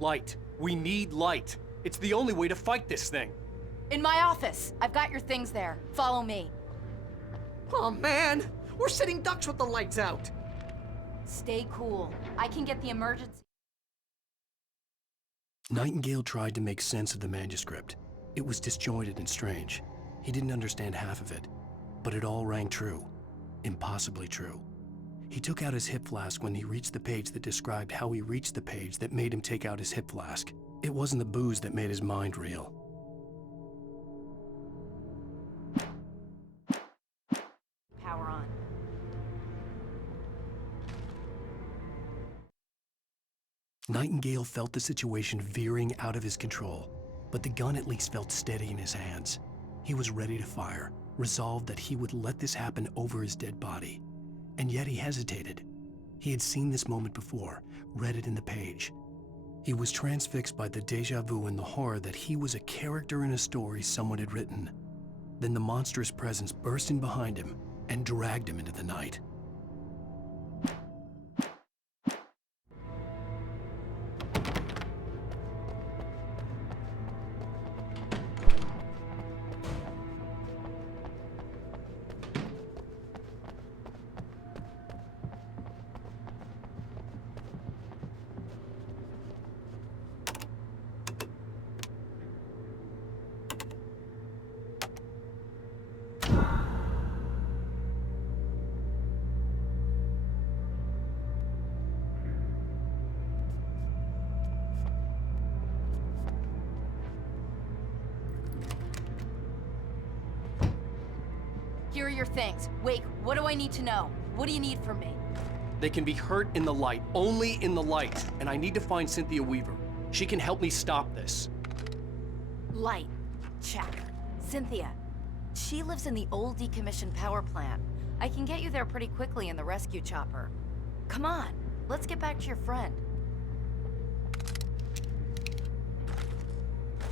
Light. We need light. It's the only way to fight this thing. In my office. I've got your things there. Follow me. Oh man, we're sitting ducks with the lights out. Stay cool. I can get the emergency. Nightingale tried to make sense of the manuscript. It was disjointed and strange. He didn't understand half of it, but it all rang true. Impossibly true. He took out his hip flask when he reached the page that described how he reached the page that made him take out his hip flask. It wasn't the booze that made his mind reel. Power on. Nightingale felt the situation veering out of his control, but the gun at least felt steady in his hands. He was ready to fire, resolved that he would let this happen over his dead body. And yet he hesitated. He had seen this moment before, read it in the page. He was transfixed by the déjà vu and the horror that he was a character in a story someone had written. Then the monstrous presence burst in behind him and dragged him into the night. Here are your things. Wake, what do I need to know? What do you need from me? They can be hurt in the light, only in the light. And I need to find Cynthia Weaver. She can help me stop this. Light. Check. Cynthia. She lives in the old decommissioned power plant. I can get you there pretty quickly in the rescue chopper. Come on, let's get back to your friend.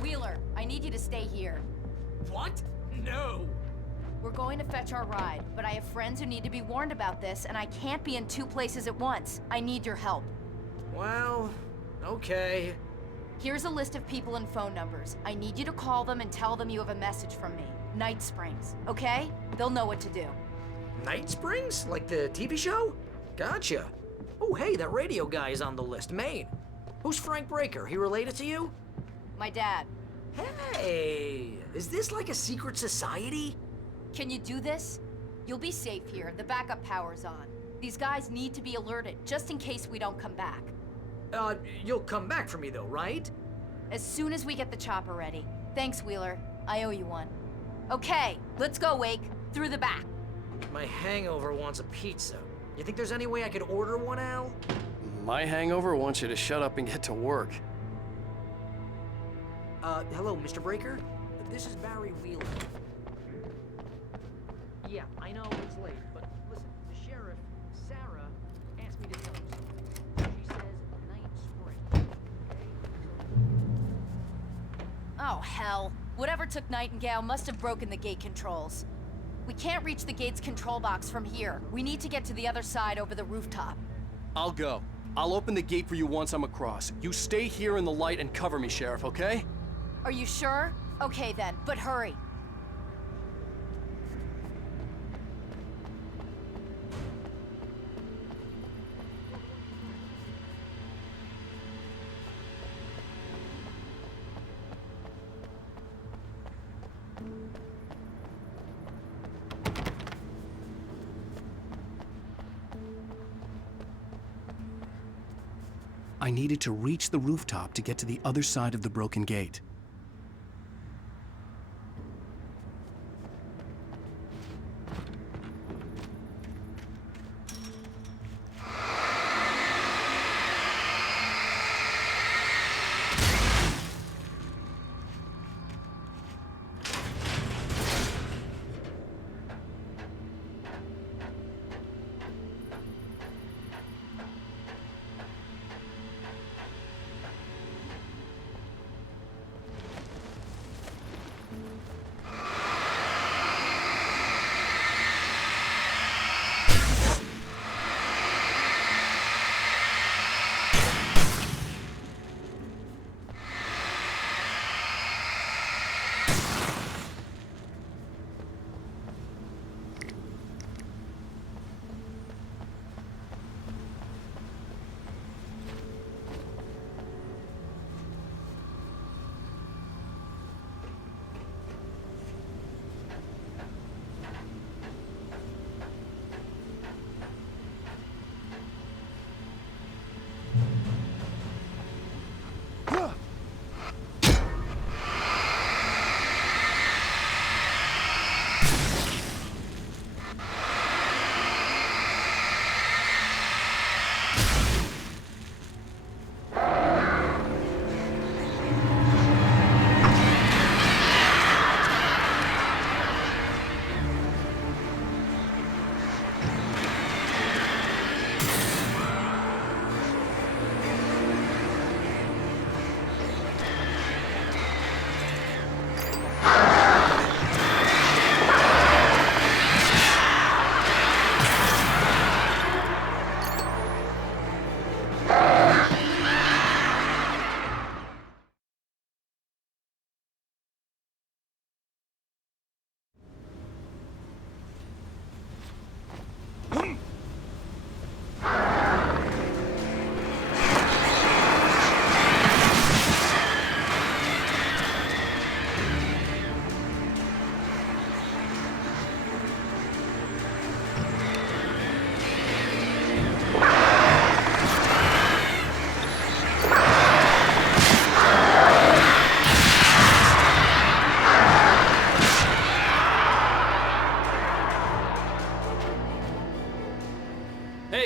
Wheeler, I need you to stay here. What? No. We're going to fetch our ride, but I have friends who need to be warned about this, and I can't be in two places at once. I need your help. Well, okay. Here's a list of people and phone numbers. I need you to call them and tell them you have a message from me. Night Springs, okay? They'll know what to do. Night Springs? Like the TV show? Gotcha. Oh, hey, that radio guy is on the list, Maine. Who's Frank Breaker? He related to you? My dad. Hey, is this like a secret society? Can you do this? You'll be safe here. The backup power's on. These guys need to be alerted, just in case we don't come back. You'll come back for me though, right? As soon as we get the chopper ready. Thanks, Wheeler. I owe you one. Okay, let's go, Wake. Through the back. My hangover wants a pizza. You think there's any way I could order one, Al? My hangover wants you to shut up and get to work. Hello, Mr. Breaker? This is Barry Wheeler. Yeah, I know it's late, but listen, the sheriff, Sarah, asked me to tell you something. She says Night Spring, okay? Oh, hell. Whatever took Nightingale must have broken the gate controls. We can't reach the gate's control box from here. We need to get to the other side over the rooftop. I'll go. I'll open the gate for you once I'm across. You stay here in the light and cover me, Sheriff, okay? Are you sure? Okay then, but hurry. I needed to reach the rooftop to get to the other side of the broken gate.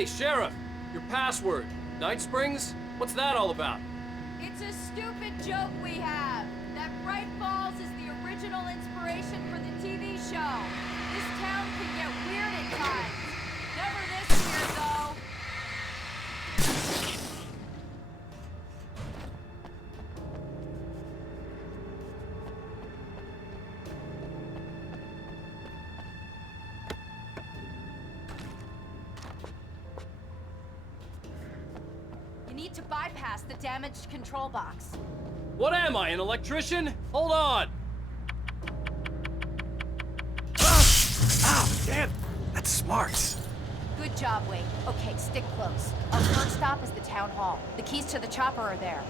Hey, Sheriff! Your password. Night Springs? What's that all about? It's a stupid joke we have. That Bright Falls is the original inspiration for the TV show. This town can get weird at times. Never this weird, though. You need to bypass the damaged control box. What am I, an electrician? Hold on! Ow, damn! That's smart. Good job, Wade. Okay, stick close. Our first stop is the town hall. The keys to the chopper are there.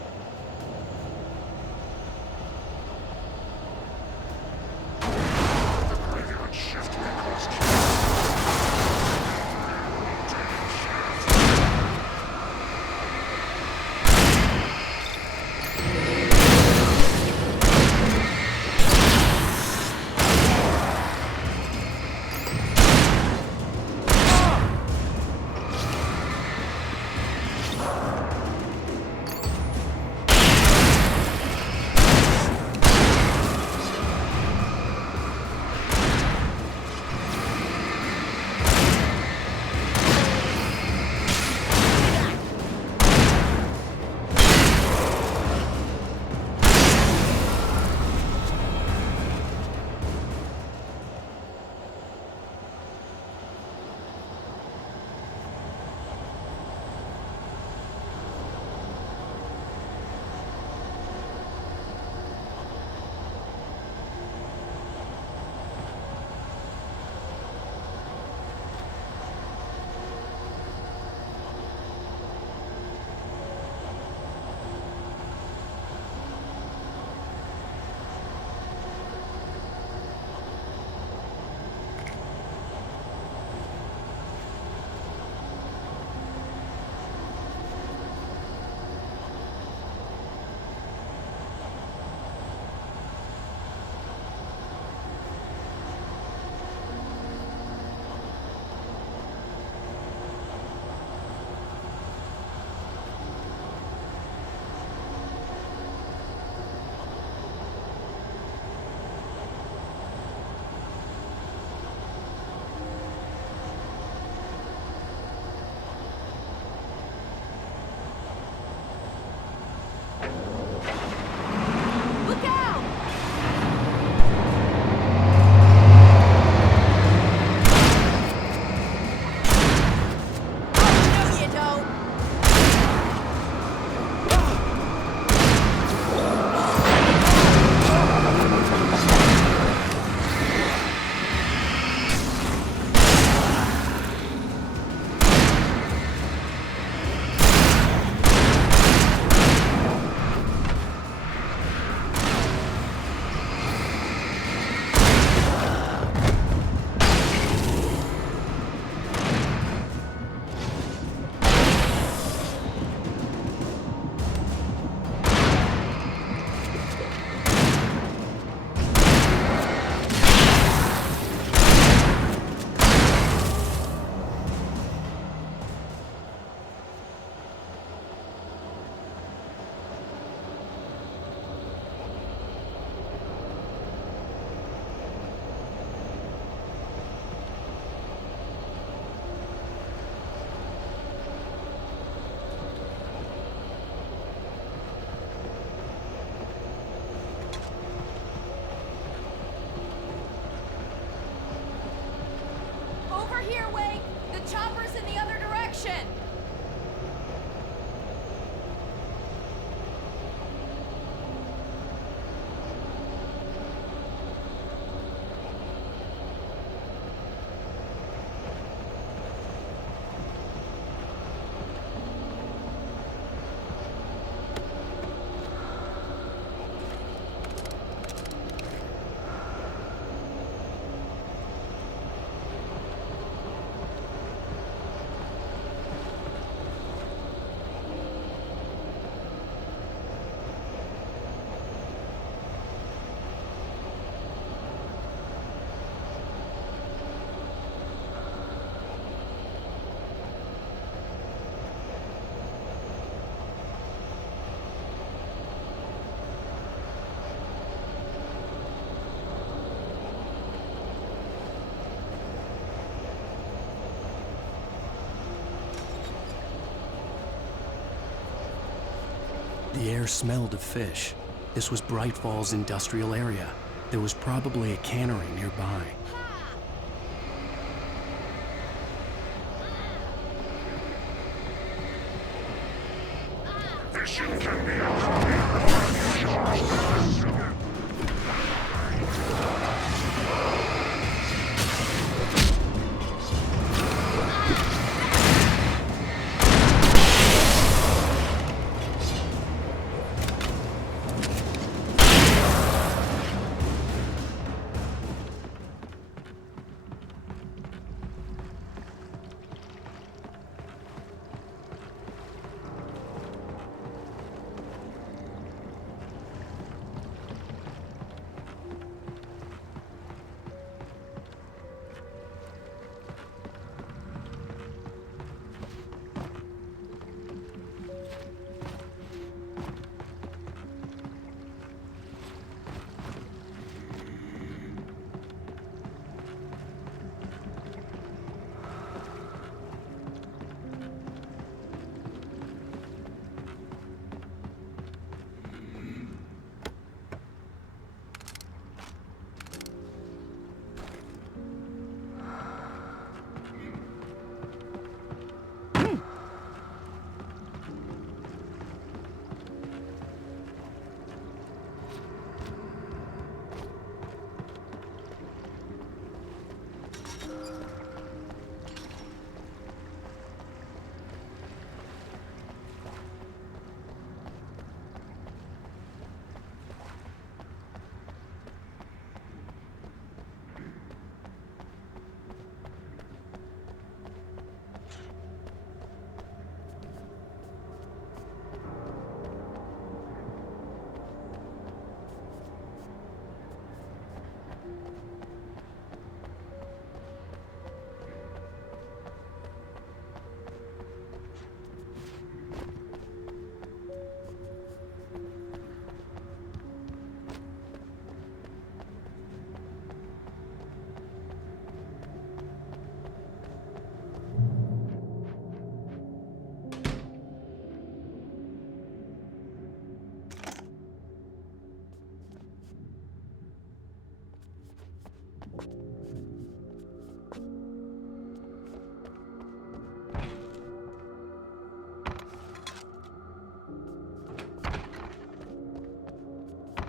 Here, Wade! The chopper's in the other direction! The air smelled of fish. This was Bright Falls industrial area. There was probably a cannery nearby.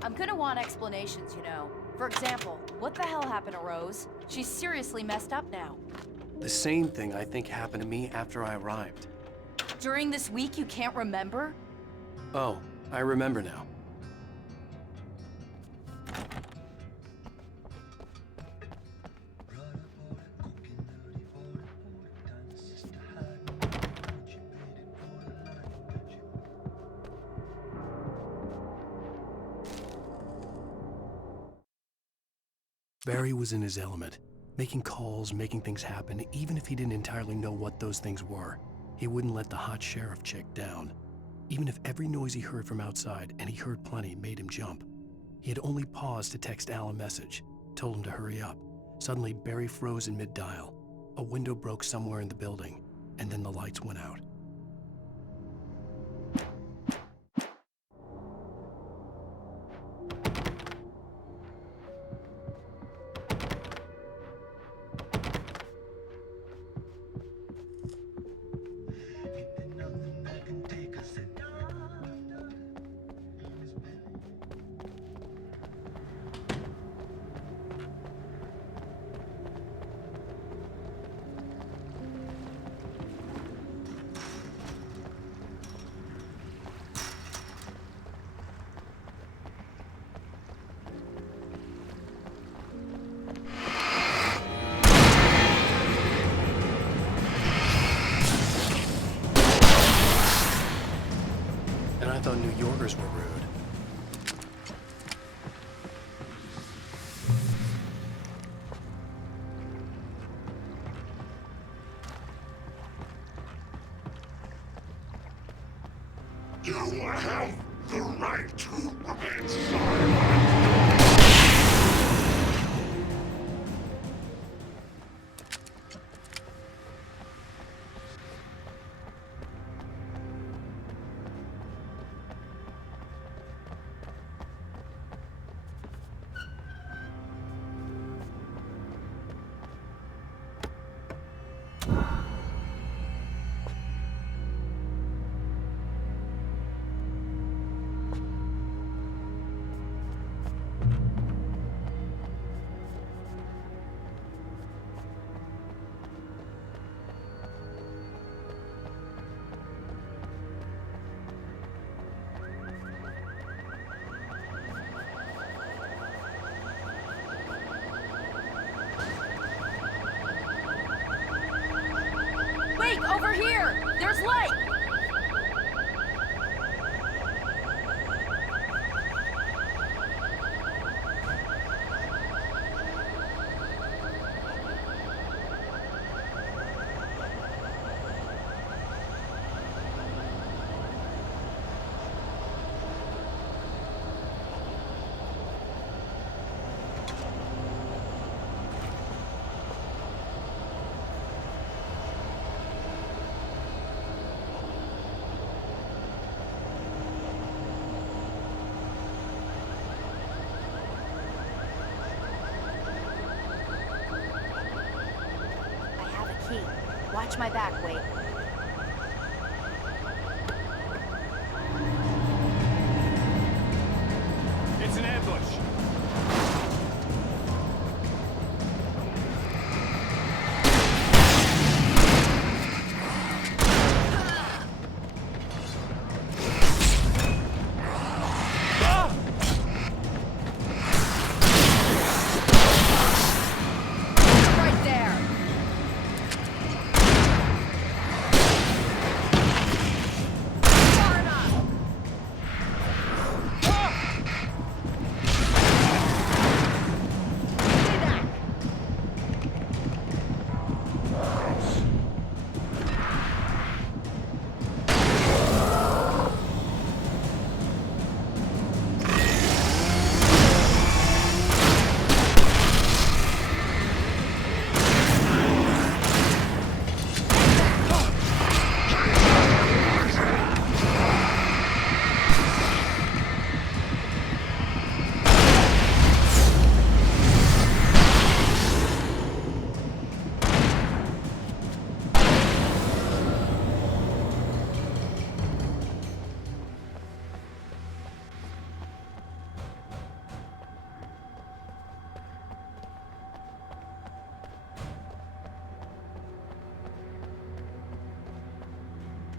I'm gonna want explanations, you know. For example, what the hell happened to Rose? She's seriously messed up now. The same thing I think happened to me after I arrived. During this week, you can't remember? Oh, I remember now. Barry was in his element, making calls, making things happen, even if he didn't entirely know what those things were. He wouldn't let the hot sheriff chick down. Even if every noise he heard from outside, and he heard plenty, made him jump. He had only paused to text Al a message, told him to hurry up. Suddenly, Barry froze in mid-dial. A window broke somewhere in the building, and then the lights went out. And I thought New Yorkers were rude. You have the right to remain silent. Over here! There's light! Key. Watch my back, wait. It's an ambush. Right there!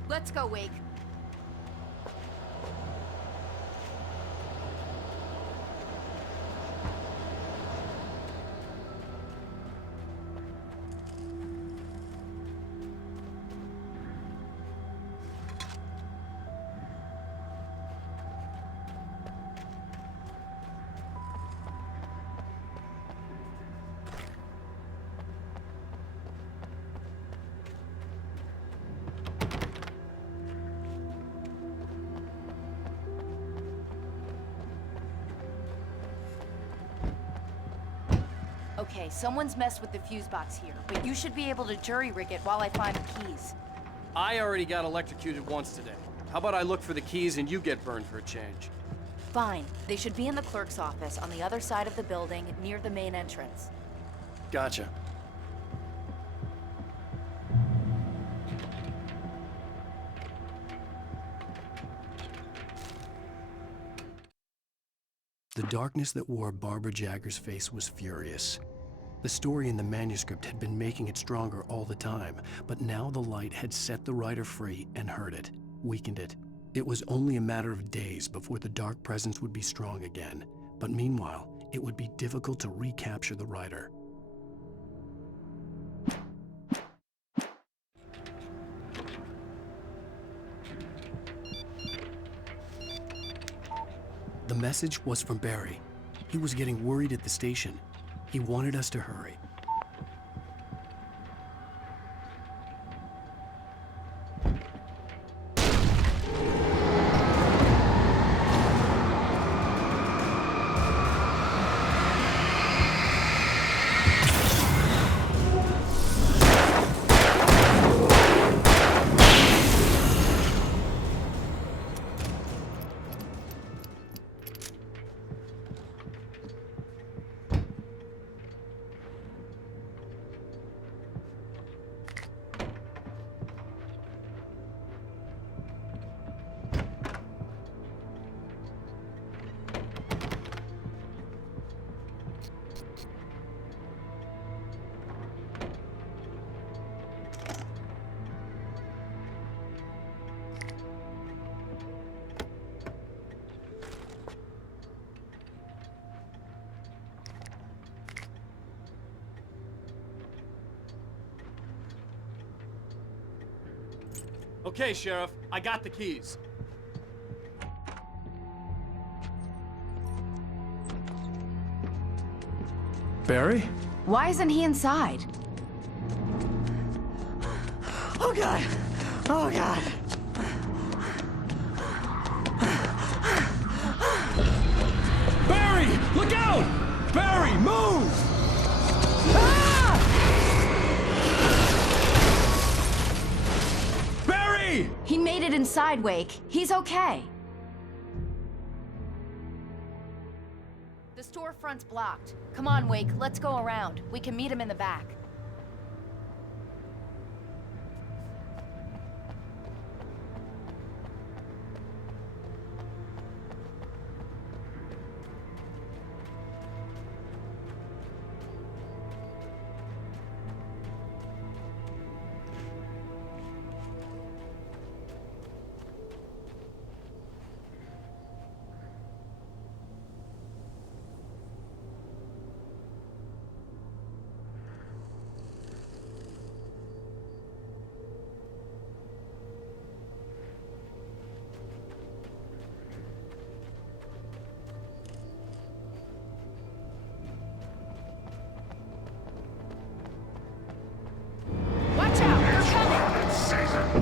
Let's go, Wake. Okay, someone's messed with the fuse box here, but you should be able to jury-rig it while I find the keys. I already got electrocuted once today. How about I look for the keys and you get burned for a change? Fine. They should be in the clerk's office on the other side of the building, near the main entrance. Gotcha. The darkness that wore Barbara Jagger's face was furious. The story in the manuscript had been making it stronger all the time, but now the light had set the writer free and hurt it, weakened it. It was only a matter of days before the dark presence would be strong again, but meanwhile, it would be difficult to recapture the writer. The message was from Barry. He was getting worried at the station. He wanted us to hurry. Okay, Sheriff, I got the keys. Barry? Why isn't he inside? Oh God! Oh God! Barry! Look out! Barry, move! Ah! Barry! He made it inside, Wake. He's okay. The storefront's blocked. Come on, Wake, let's go around. We can meet him in the back. Watch out, they're coming! Hitting her!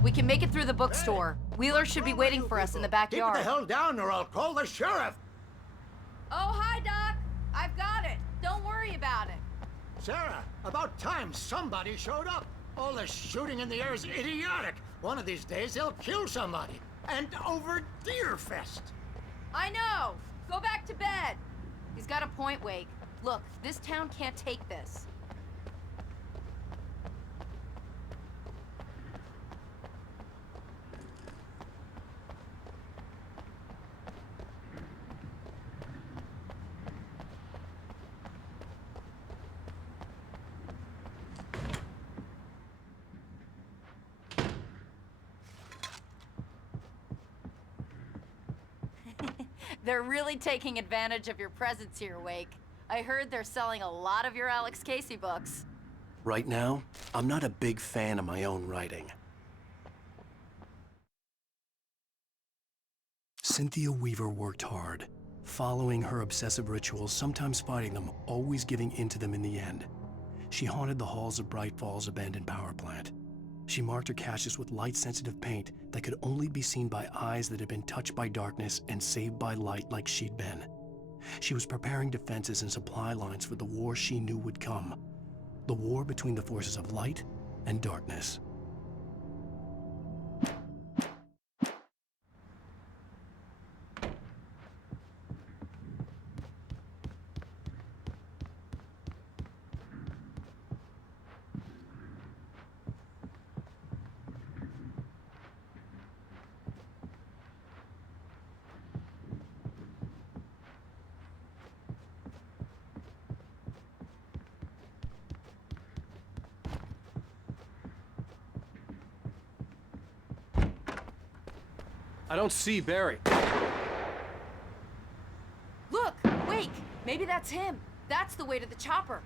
We can make it through the bookstore. Wheeler should be waiting for us in the backyard. Keep the hell down or I'll call the sheriff. Oh, hi, Doc. I've got it. Don't worry about it. Sarah, about time somebody showed up. All this shooting in the air is idiotic. One of these days they'll kill somebody. And over Deerfest. I know. Go back to bed. He's got a point, Wake. Look, this town can't take this. They're really taking advantage of your presence here, Wake. I heard they're selling a lot of your Alex Casey books. Right now, I'm not a big fan of my own writing. Cynthia Weaver worked hard, following her obsessive rituals, sometimes fighting them, always giving in to them in the end. She haunted the halls of Bright Falls' abandoned power plant. She marked her caches with light-sensitive paint that could only be seen by eyes that had been touched by darkness and saved by light like she'd been. She was preparing defenses and supply lines for the war she knew would come. The war between the forces of light and darkness. I don't see Barry. Look! Wake! Maybe that's him. That's the way to the chopper.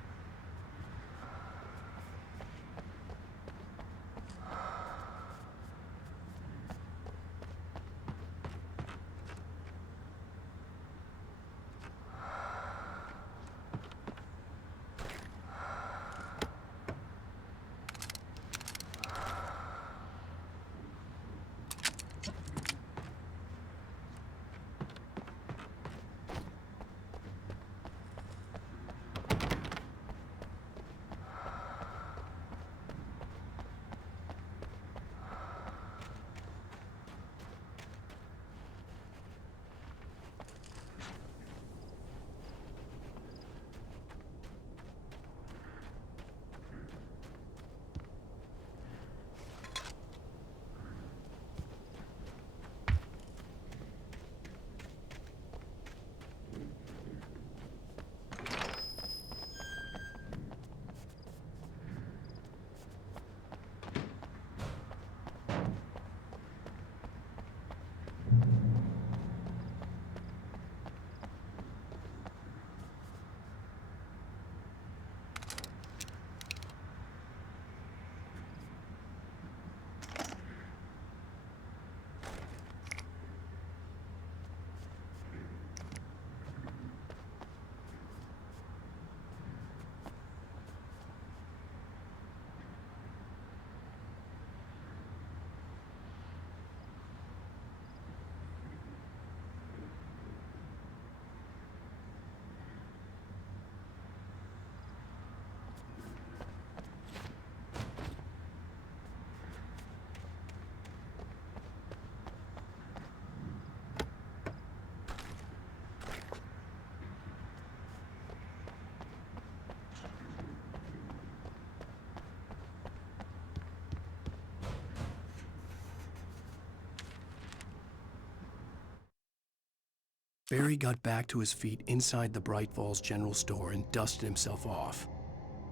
Barry got back to his feet inside the Bright Falls General Store and dusted himself off.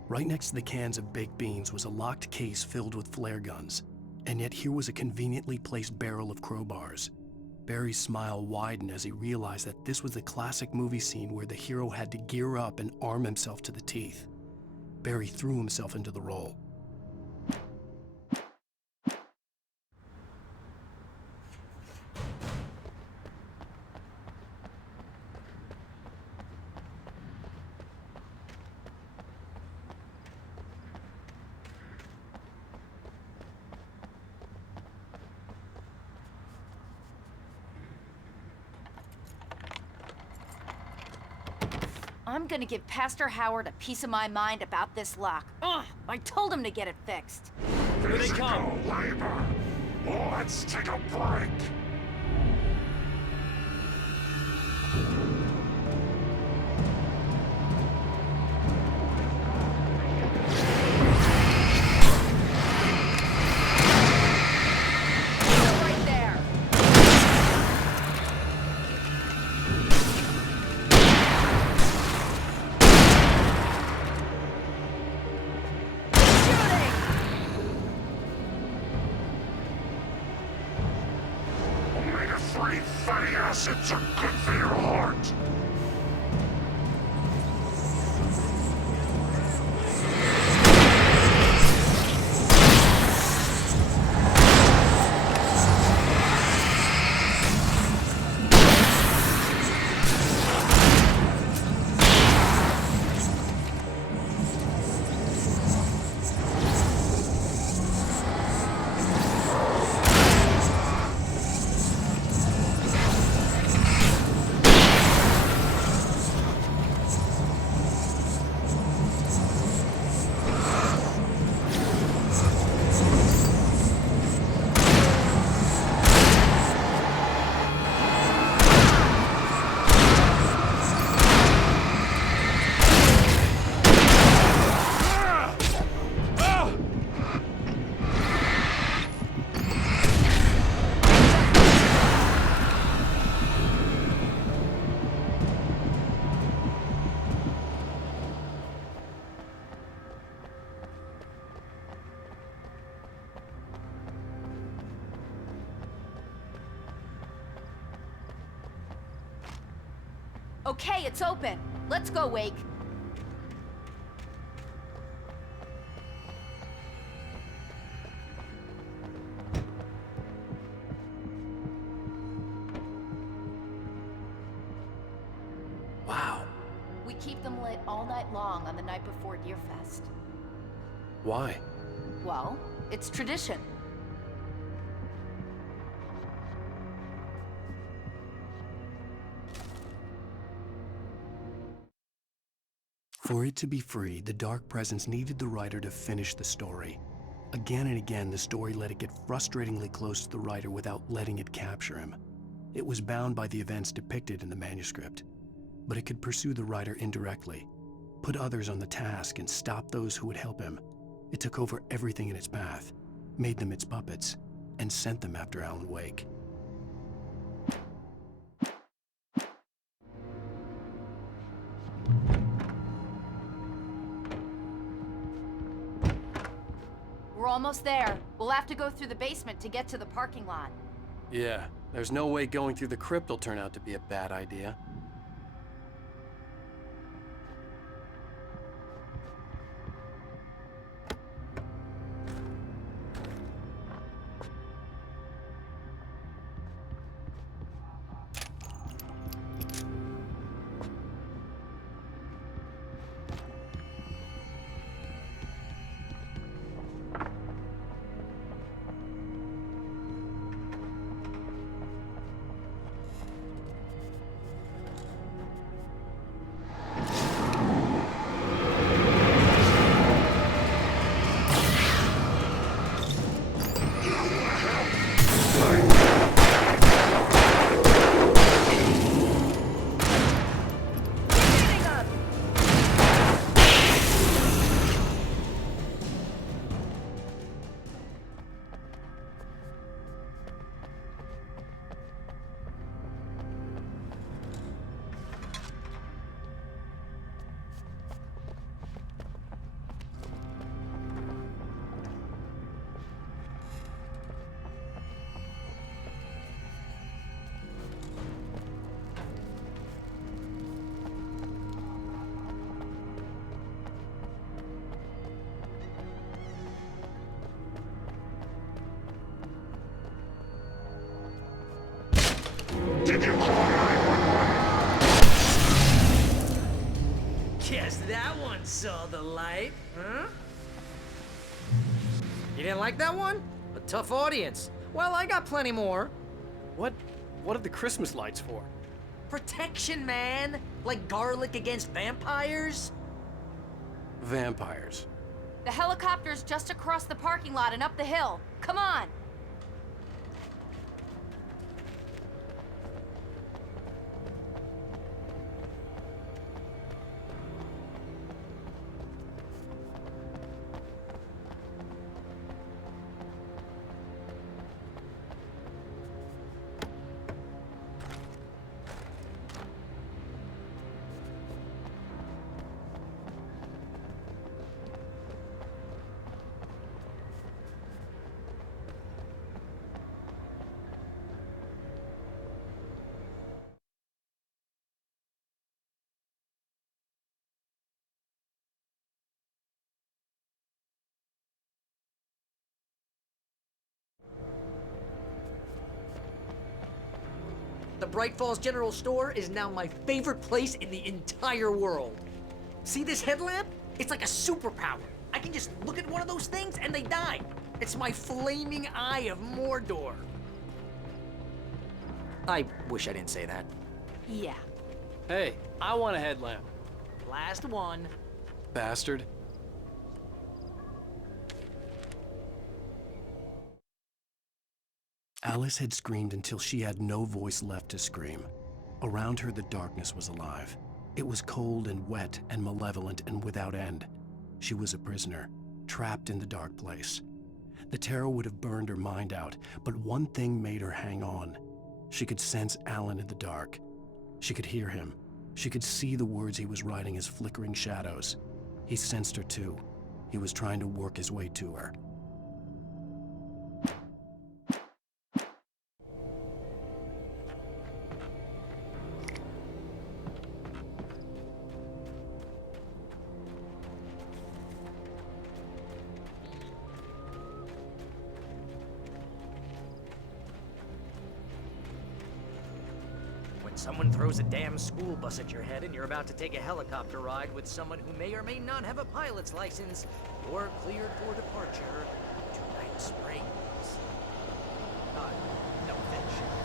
Right next to the cans of baked beans was a locked case filled with flare guns, and yet here was a conveniently placed barrel of crowbars. Barry's smile widened as he realized that this was the classic movie scene where the hero had to gear up and arm himself to the teeth. Barry threw himself into the role. I'm gonna give Pastor Howard a piece of my mind about this lock. Ugh, I told him to get it fixed. Here they come. Physical labor. Let's take a break. Right there. Omega-3 fatty acids are good for your heart. Okay, it's open. Let's go, Wake. Wow. We keep them lit all night long on the night before Deerfest. Why? Well, it's tradition. For it to be free, the Dark Presence needed the writer to finish the story. Again and again, the story let it get frustratingly close to the writer without letting it capture him. It was bound by the events depicted in the manuscript, but it could pursue the writer indirectly, put others on the task, and stop those who would help him. It took over everything in its path, made them its puppets, and sent them after Alan Wake. We're almost there. We'll have to go through the basement to get to the parking lot. Yeah, there's no way going through the crypt will turn out to be a bad idea. Did you call 911? Guess that one saw the light, huh? You didn't like that one? A tough audience. Well, I got plenty more. What are the Christmas lights for? Protection, man! Like garlic against vampires? Vampires. The helicopter's just across the parking lot and up the hill. Come on! The Bright Falls General Store is now my favorite place in the entire world. See this headlamp? It's like a superpower. I can just look at one of those things and they die. It's my flaming eye of Mordor. I wish I didn't say that. Yeah. Hey, I want a headlamp. Last one. Bastard. Alice had screamed until she had no voice left to scream. Around her, the darkness was alive. It was cold and wet and malevolent and without end. She was a prisoner, trapped in the dark place. The terror would have burned her mind out, but one thing made her hang on. She could sense Alan in the dark. She could hear him. She could see the words he was writing as flickering shadows. He sensed her too. He was trying to work his way to her. When someone throws a damn school bus at your head and you're about to take a helicopter ride with someone who may or may not have a pilot's license, you're cleared for departure to Night Springs. No offense, Sheriff.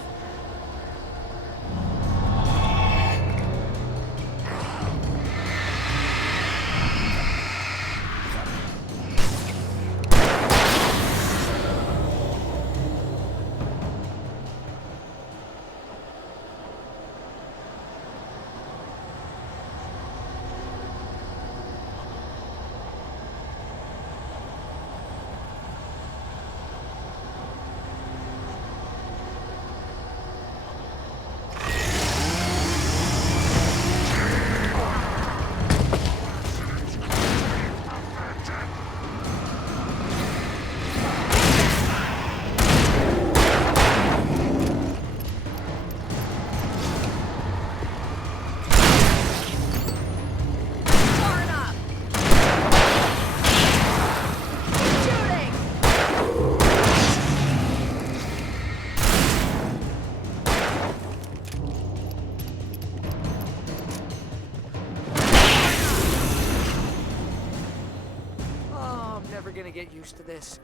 Gonna get used to this.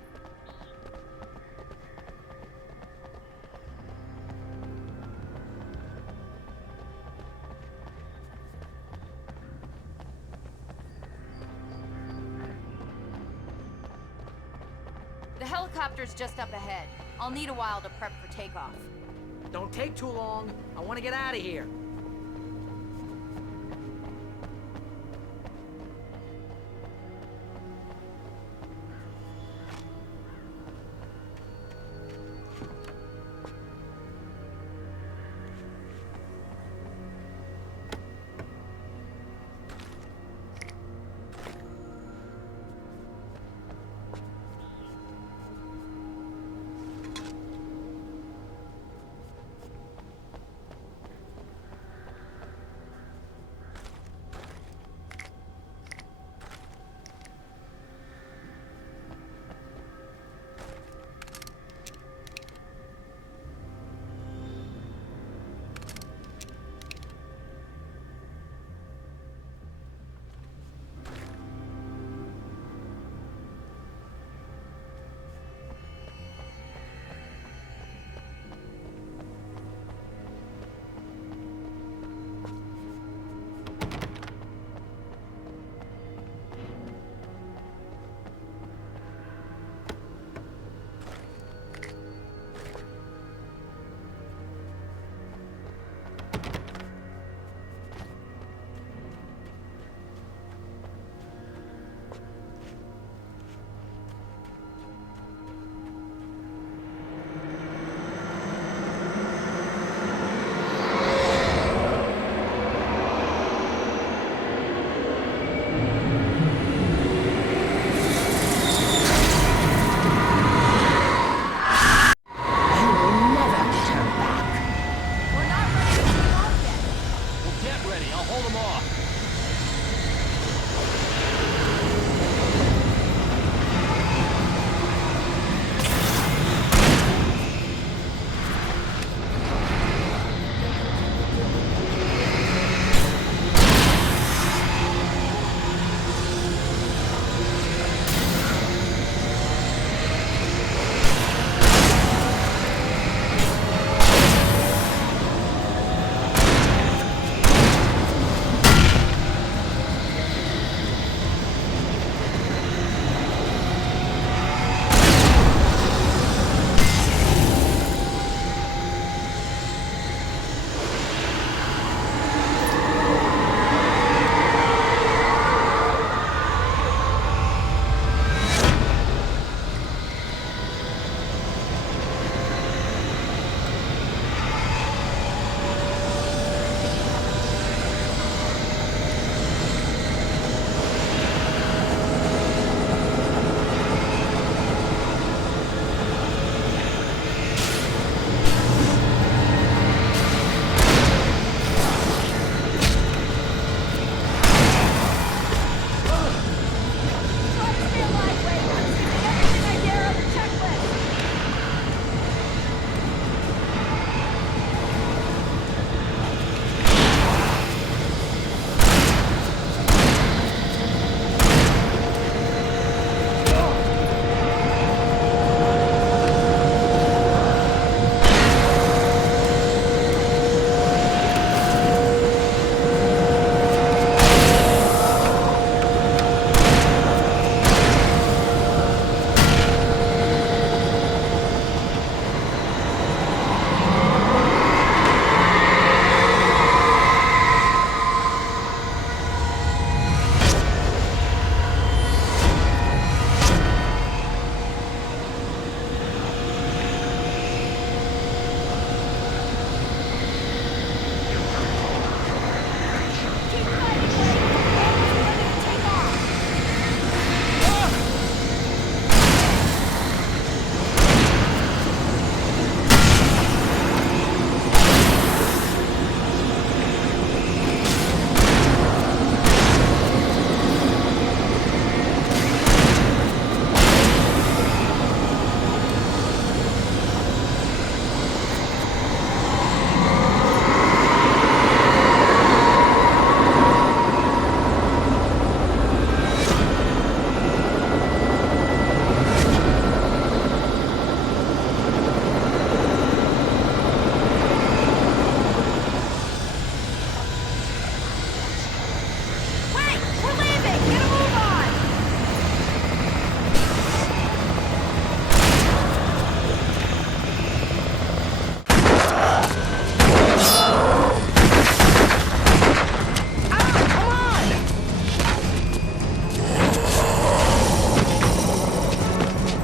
The helicopter's just up ahead. I'll need a while to prep for takeoff. Don't take too long. I want to get out of here.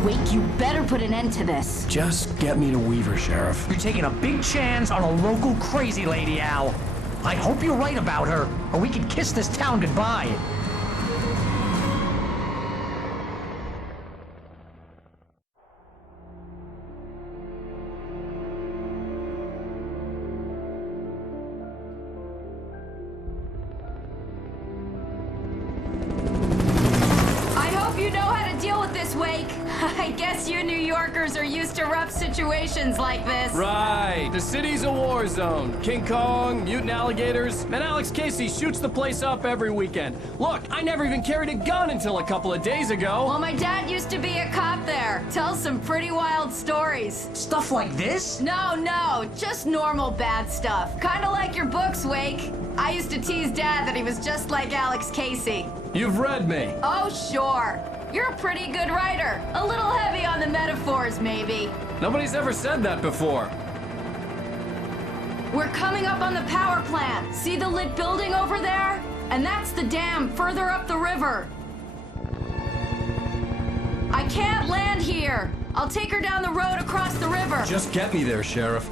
Wake, you better put an end to this. Just get me to Weaver, Sheriff. You're taking a big chance on a local crazy lady, Al. I hope you're right about her, or we can kiss this town goodbye. You know how to deal with this, Wake. I guess you New Yorkers are used to rough situations like this. Right. The city's a war zone. King Kong, mutant alligators, and Alex Casey shoots the place up every weekend. Look, I never even carried a gun until a couple of days ago. Well, my dad used to be a cop there. Tells some pretty wild stories. Stuff like this? No, just normal bad stuff. Kinda like your books, Wake. I used to tease Dad that he was just like Alex Casey. You've read me. Oh, sure. You're a pretty good writer. A little heavy on the metaphors, maybe. Nobody's ever said that before. We're coming up on the power plant. See the lit building over there? And that's the dam further up the river. I can't land here. I'll take her down the road across the river. Just get me there, Sheriff.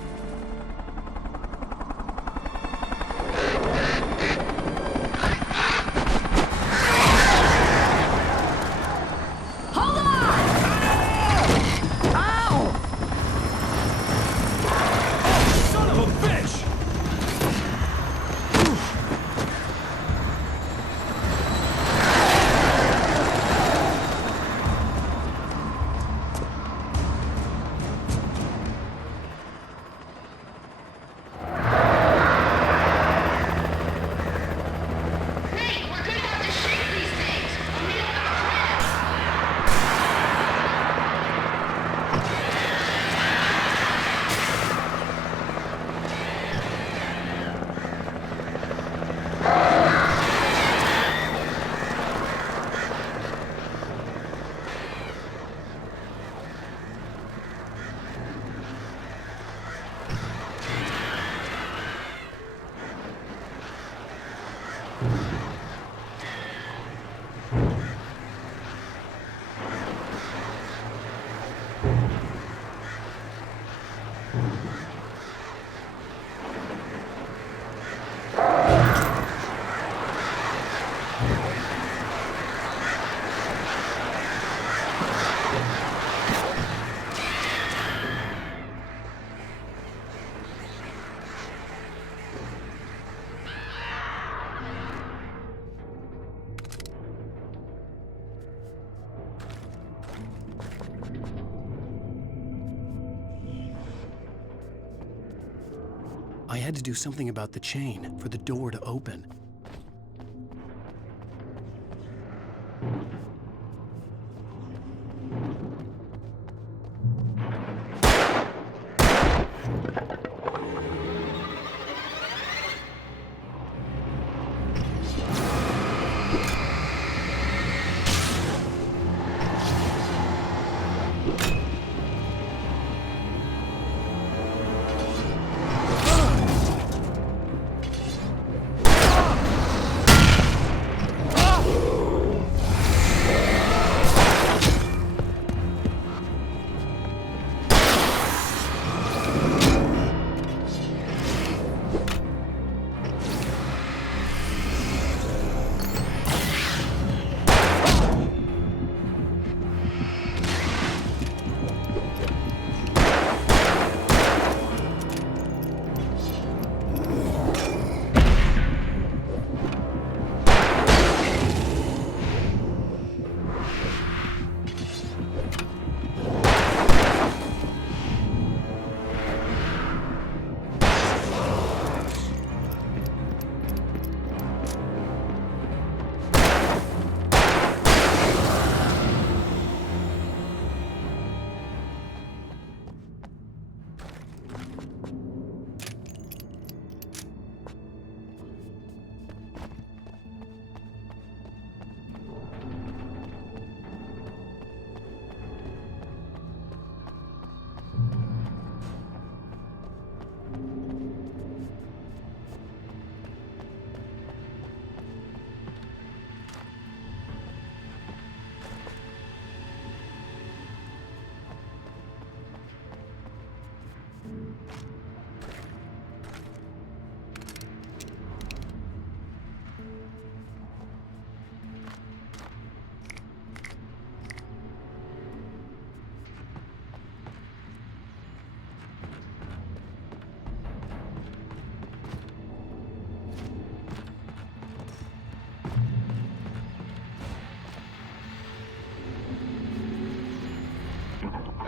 I had to do something about the chain for the door to open.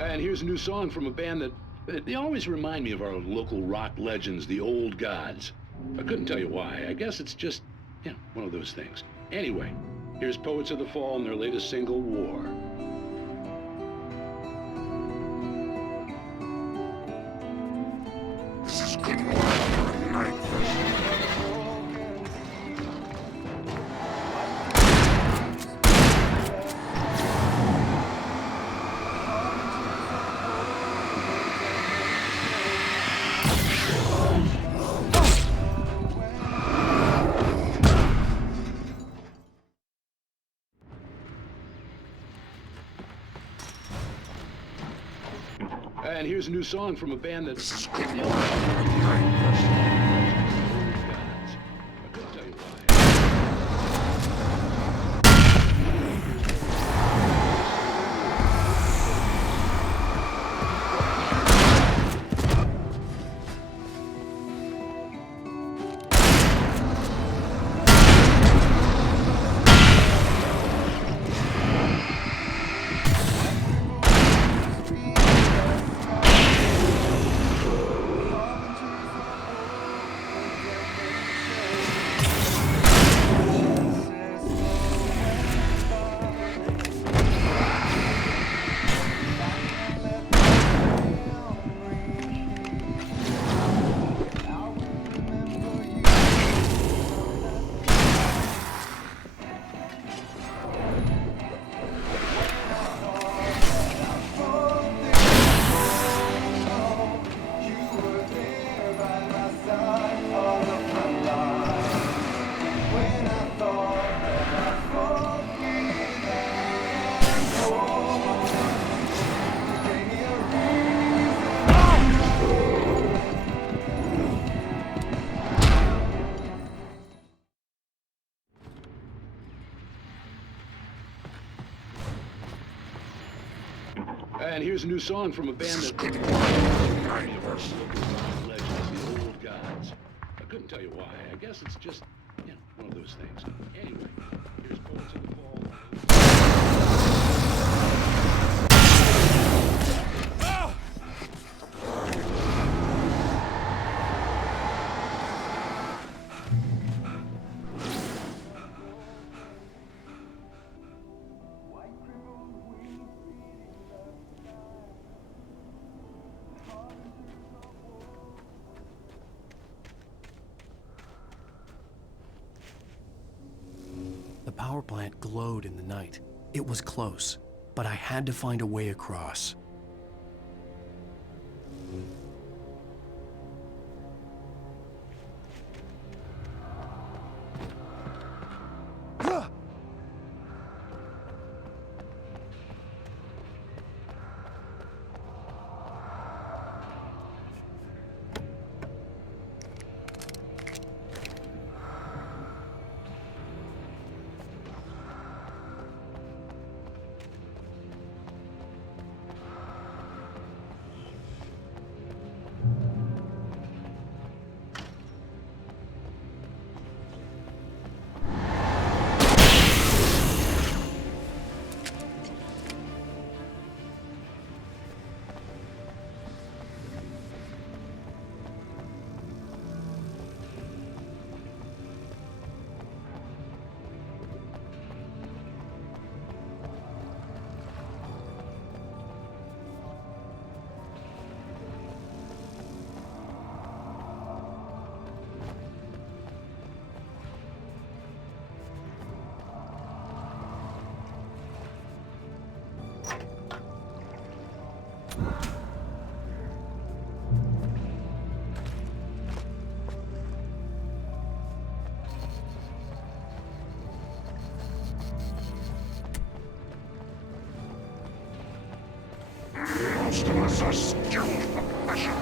And here's a new song from a band that they always remind me of our local rock legends, the Old Gods. I couldn't tell you why. I guess it's just, one of those things. Anyway, here's Poets of the Fall and their latest single, War. This is good work, night vision. And here's a new song from a band that's... This is good work, night vision. I couldn't tell you why. And here's a new song from a band that... Legends, the Old Gods. I couldn't tell you why. I guess it's just, one of those things. Anyway, here's Poets of the Fall. The power plant glowed in the night. It was close, but I had to find a way across. Monsters are skilled for pleasure.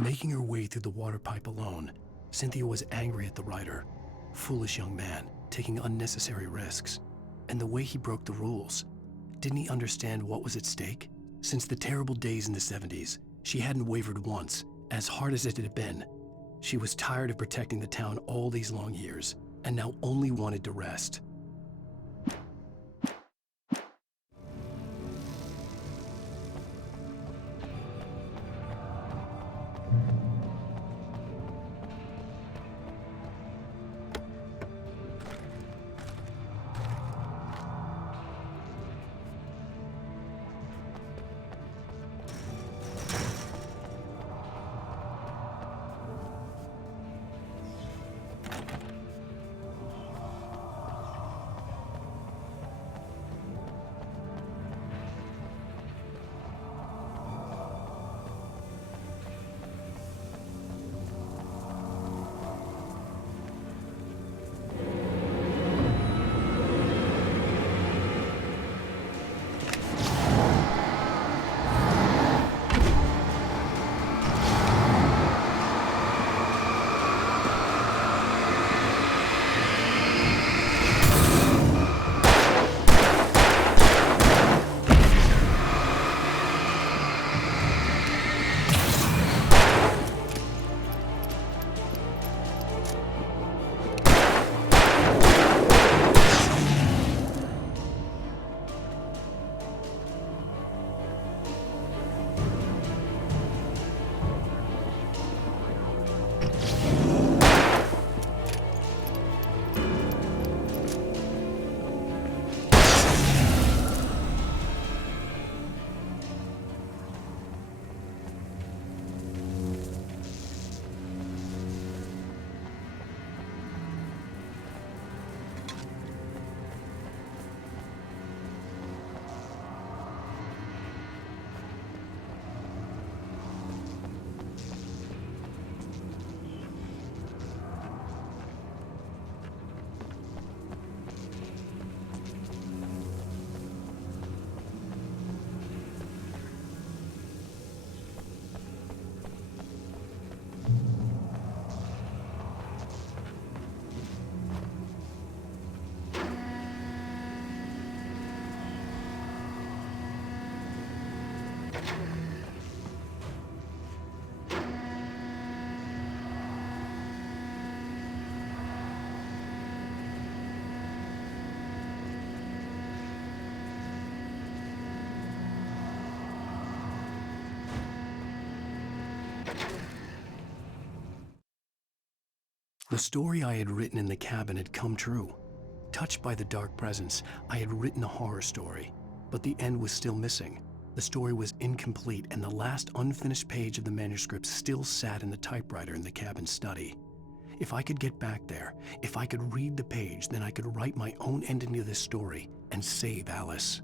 Making her way through the water pipe alone, Cynthia was angry at the writer. Foolish young man, taking unnecessary risks. And the way he broke the rules. Didn't he understand what was at stake? Since the terrible days in the 70s, she hadn't wavered once, as hard as it had been. She was tired of protecting the town all these long years, and now only wanted to rest. The story I had written in the cabin had come true. Touched by the dark presence, I had written a horror story, but the end was still missing. The story was incomplete, and the last unfinished page of the manuscript still sat in the typewriter in the cabin study. If I could get back there, if I could read the page, then I could write my own ending to this story and save Alice.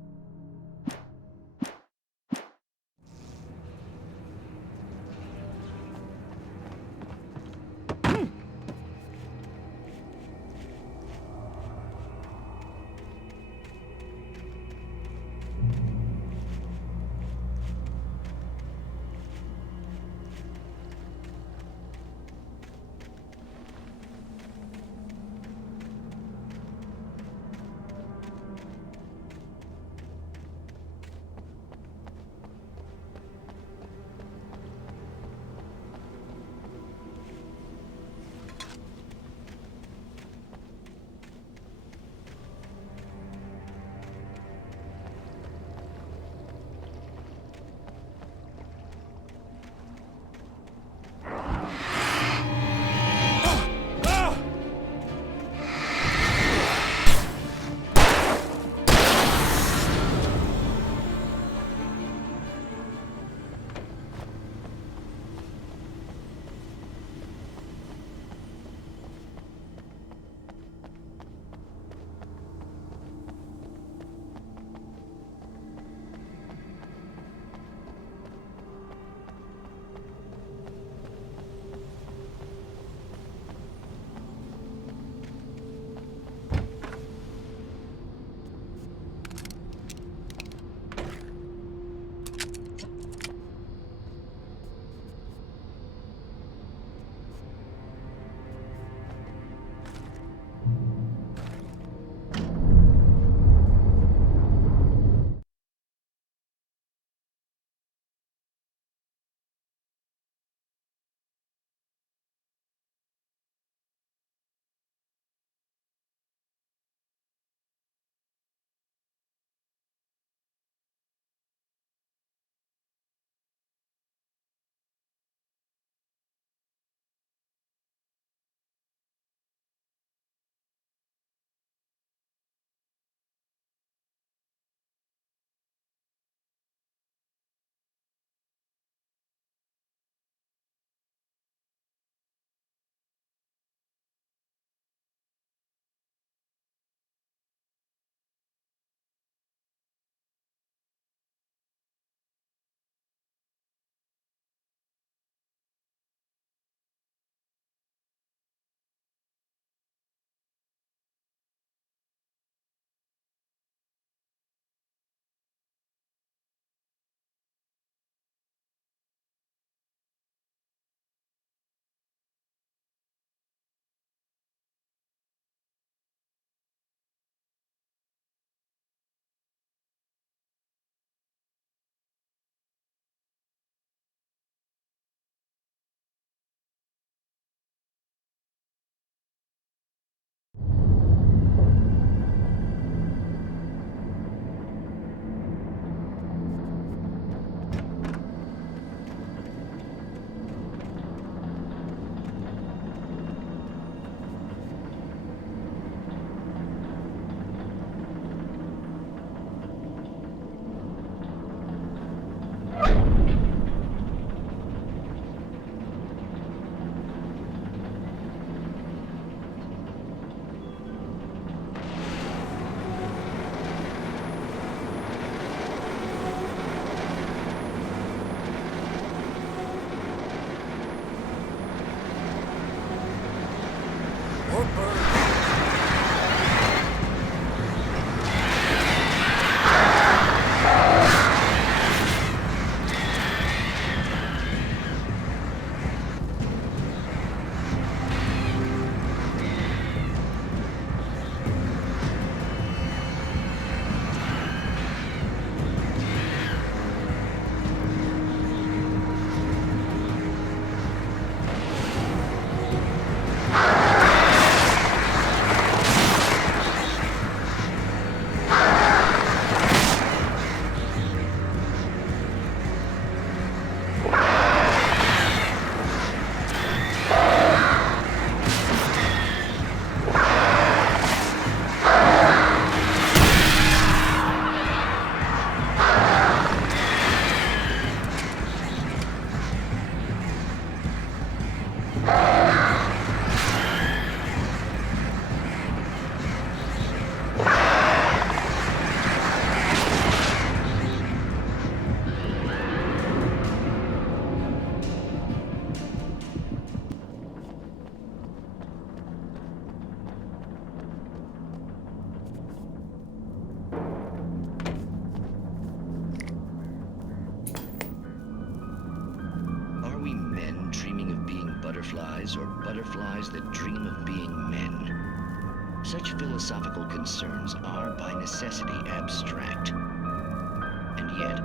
fireflies or butterflies that dream of being men. Such philosophical concerns are, by necessity, abstract. And yet,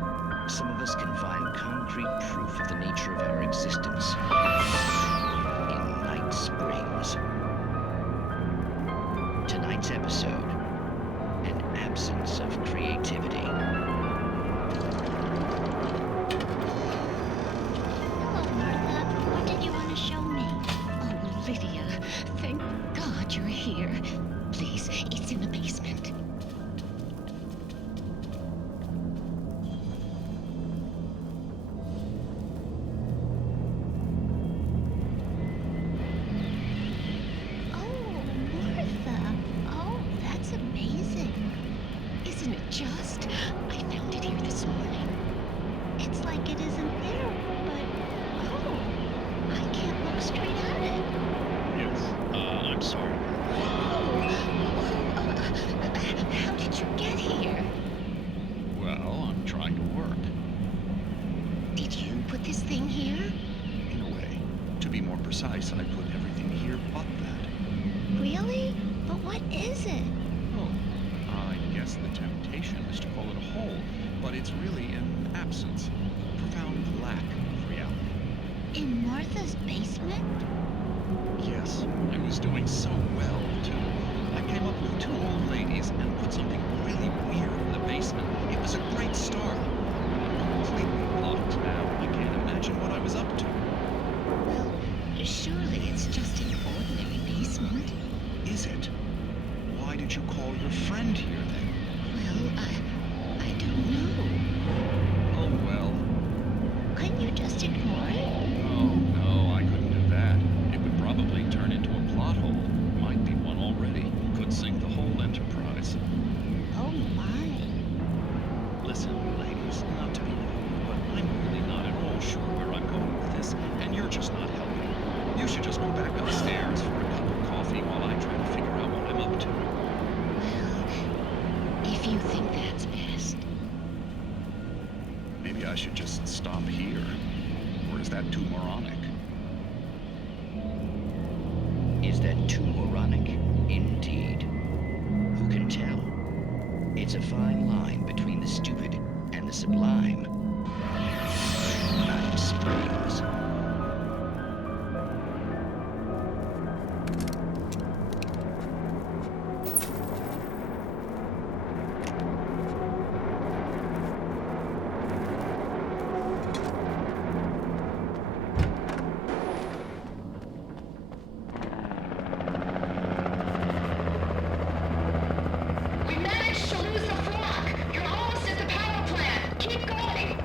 some of us can find concrete proof of the nature of our existence in Night Springs. Tonight's episode, an absence of creativity. Hello, Martha. What did you want to show me? Oh, Lydia, thank God you're here. Please, it's in the basement. Oh, Martha. Oh, that's amazing. Isn't it just? I found it here this morning. It's like it isn't there, but oh, I can't look straight at it. Yes, I'm sorry. How did you get here? Well, I'm trying to work. Did you put this thing here? In a way. To be more precise, I put everything here but that. Really? But what is it? Oh, I guess the temptation is to call it a hole, but it's really an absence, a profound lack of reality. In Martha's basement? Yes, I was doing so well, too. I came up with two old ladies and put something really weird in the basement. It was a great start. I'm completely blocked now. I can't imagine what I was up to. Well, surely it's just an ordinary basement. Is it? Why did you call your friend here, then? Well, I don't know. Oh, well. Couldn't you just ignore it? Oh, no, I couldn't do that. It would probably turn into a plot hole. Might be one already. Could sink the whole enterprise. Oh my. Listen, ladies, not to be rude, but I'm really not at all sure where I'm going with this, and you're just not helping. You should just go back upstairs for a cup of coffee while I try to figure out what I'm up to. Well, if you think that's best. Maybe I should just stop here. Or is that too moronic? Is that too moronic? Indeed. Who can tell? It's a fine line between the stupid and the sublime. Night Springs. We managed to lose the flock. You're almost at the power plant. Keep going.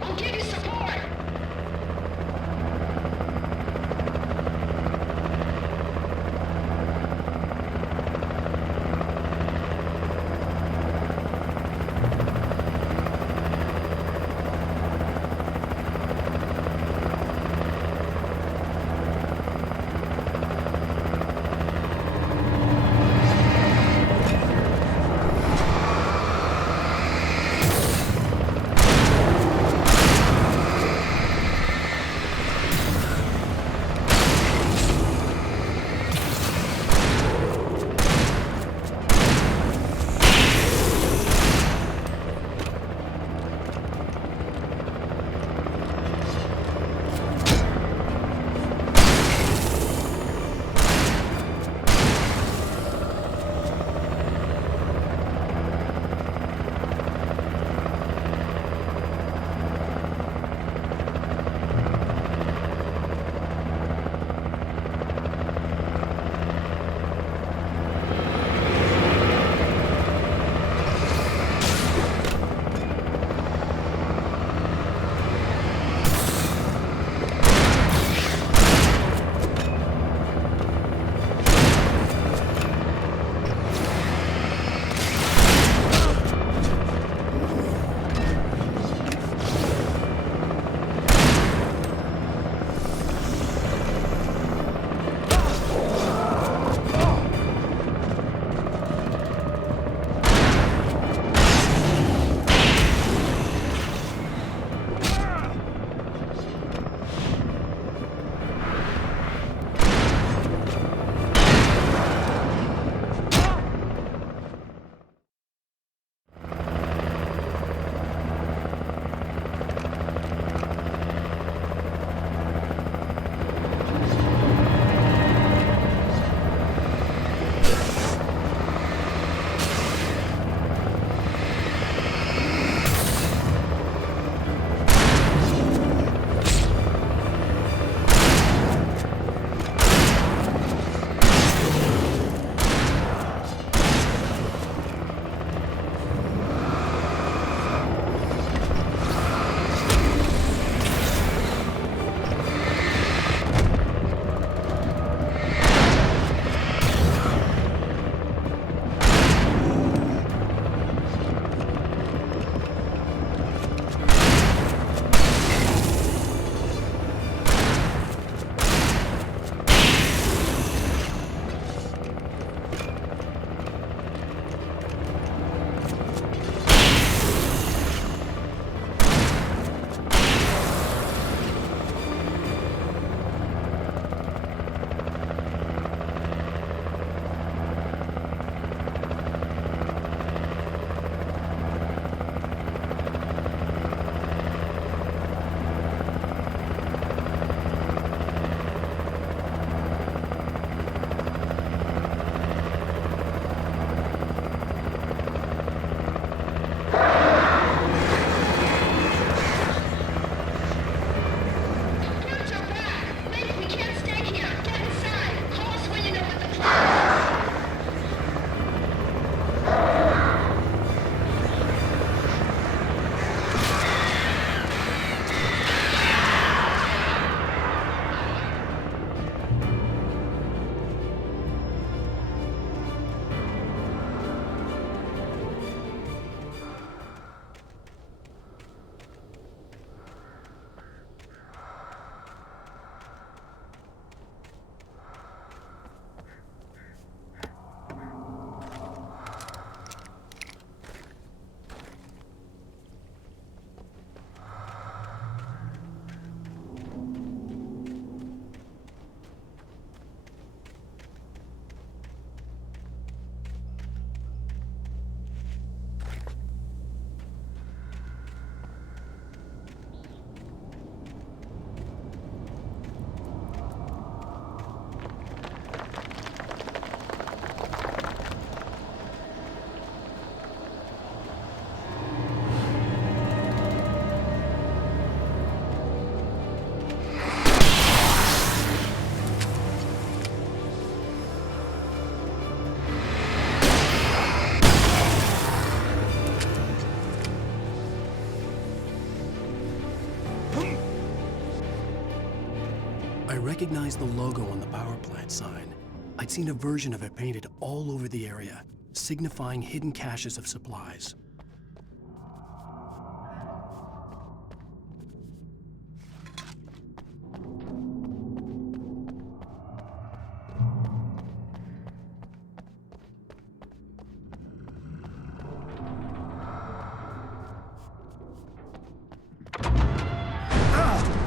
recognized the logo on the power plant sign. I'd seen a version of it painted all over the area, signifying hidden caches of supplies.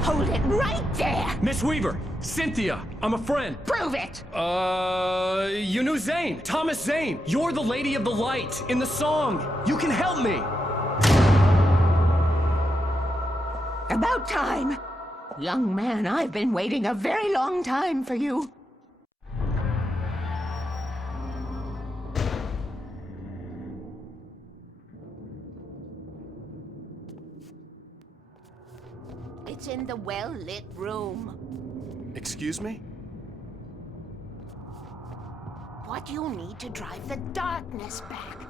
Hold it right there! Miss Weaver! Cynthia! I'm a friend! Prove it! You knew Zane! Thomas Zane! You're the Lady of the Light in the song! You can help me! About time! Young man, I've been waiting a very long time for you. It's in the well-lit room. Excuse me? What you need to drive the darkness back. The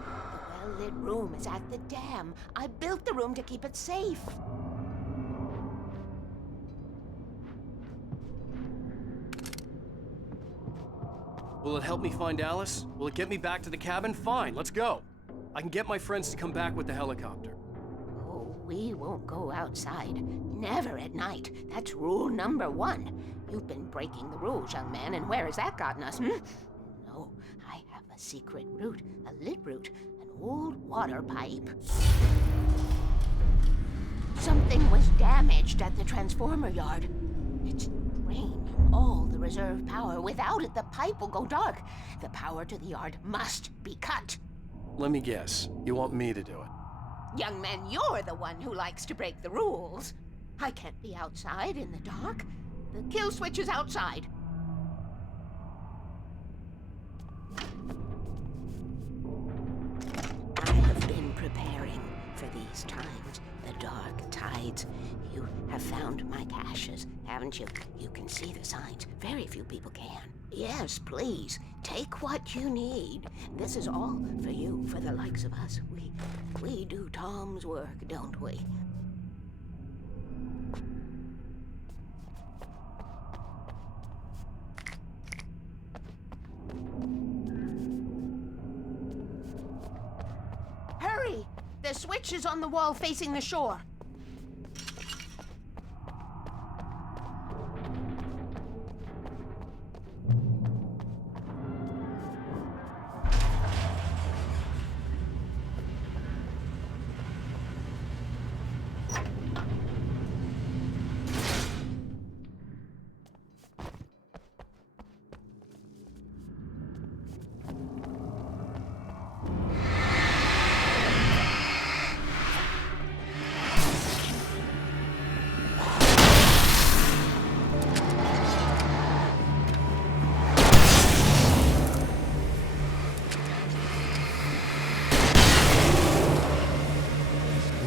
well-lit room is at the dam. I built the room to keep it safe. Will it help me find Alice? Will it get me back to the cabin? Fine, let's go. I can get my friends to come back with the helicopter. Oh, we won't go outside. Never at night. That's rule number 1. You've been breaking the rules, young man, and where has that gotten us, No, I have a secret route, a lit route, an old water pipe. Something was damaged at the transformer yard. It's draining all the reserve power. Without it, the pipe will go dark. The power to the yard must be cut. Let me guess. You want me to do it? Young man, you're the one who likes to break the rules. I can't be outside in the dark. The kill switch is outside. I have been preparing for these times, the dark tides. You have found my caches, haven't you? You can see the signs. Very few people can. Yes, please, take what you need. This is all for you, for the likes of us. We do Tom's work, don't we? Hurry! The switch is on the wall facing the shore.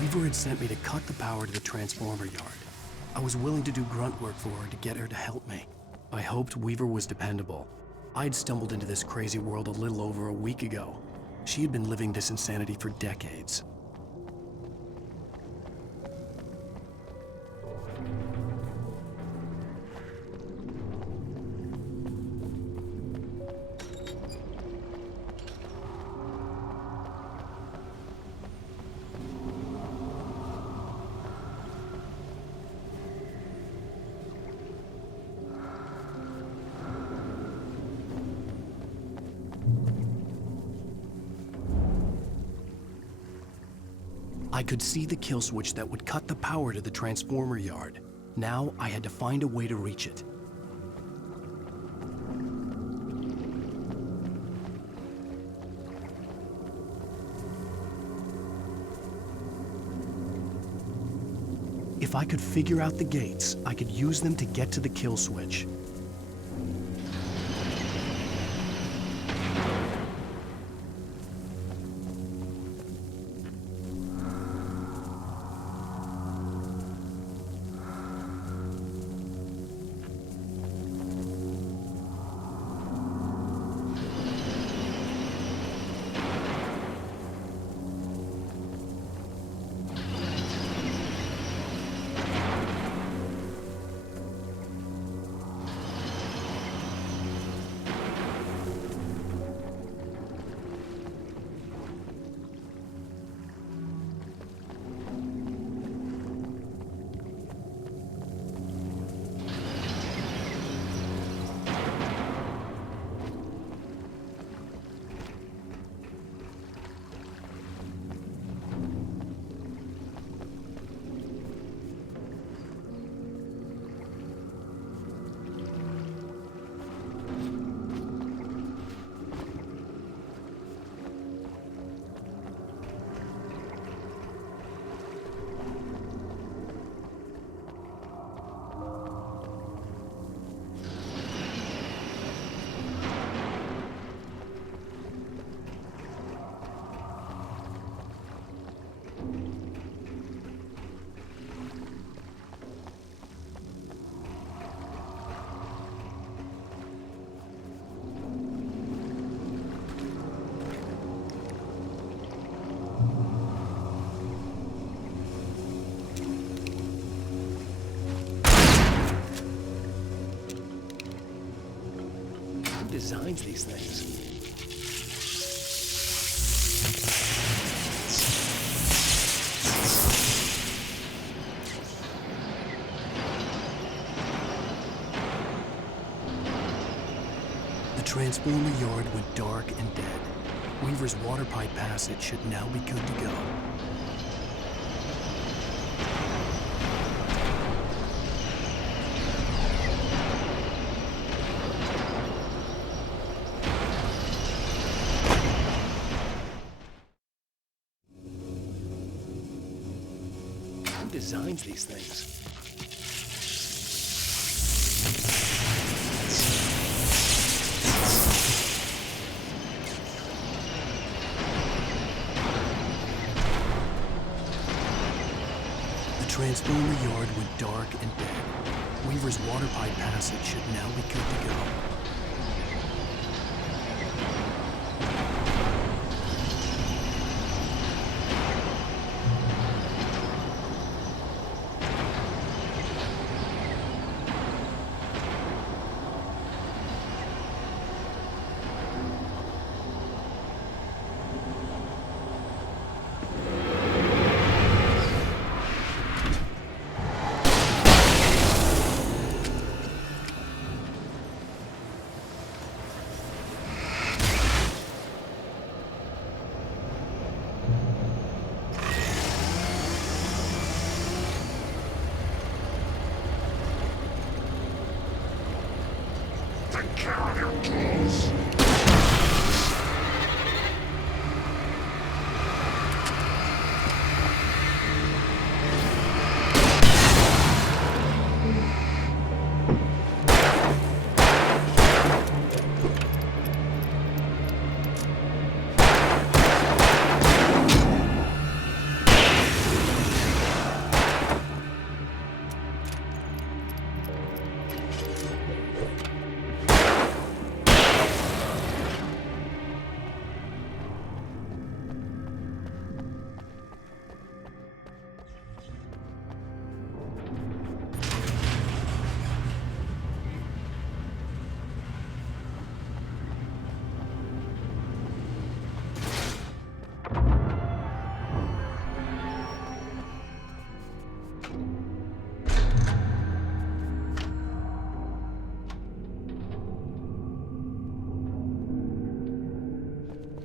Weaver had sent me to cut the power to the transformer yard. I was willing to do grunt work for her to get her to help me. I hoped Weaver was dependable. I'd stumbled into this crazy world a little over a week ago. She had been living this insanity for decades. I could see the kill switch that would cut the power to the transformer yard. Now I had to find a way to reach it. If I could figure out the gates, I could use them to get to the kill switch. designs these things? The transformer yard went dark and dead. Weaver's water pipe passage should now be good to go. Who designs these things? The transformer yard went dark and dead. Weaver's water pipe passage should now be good to go. Take care of your clothes.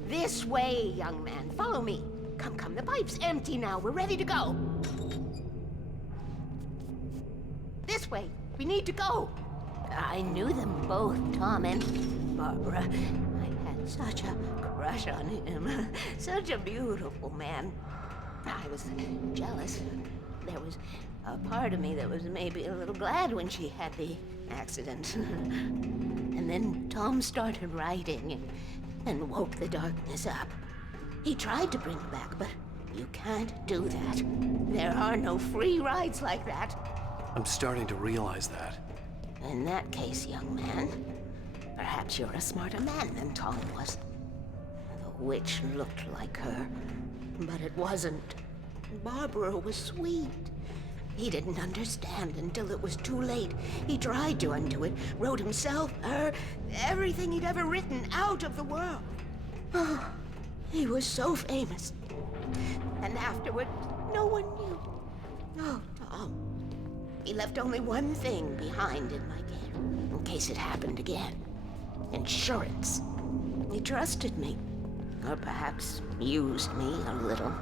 This way, young man. Follow me. Come, come. The pipe's empty now. We're ready to go. This way. We need to go. I knew them both, Tom and Barbara. I had such a crush on him. Such a beautiful man. I was jealous. There was a part of me that was maybe a little glad when she had the accident. And then Tom started writing and woke the darkness up. He tried to bring her back, but you can't do that. There are no free rides like that. I'm starting to realize that. In that case, young man, perhaps you're a smarter man than Tom was. The witch looked like her, but it wasn't. Barbara was sweet. He didn't understand until it was too late. He tried to undo it, wrote himself, her, everything he'd ever written out of the world. Oh, he was so famous. And afterward, no one knew. Oh, Tom. He left only one thing behind in my care, in case it happened again. Insurance. He trusted me. Or perhaps used me a little.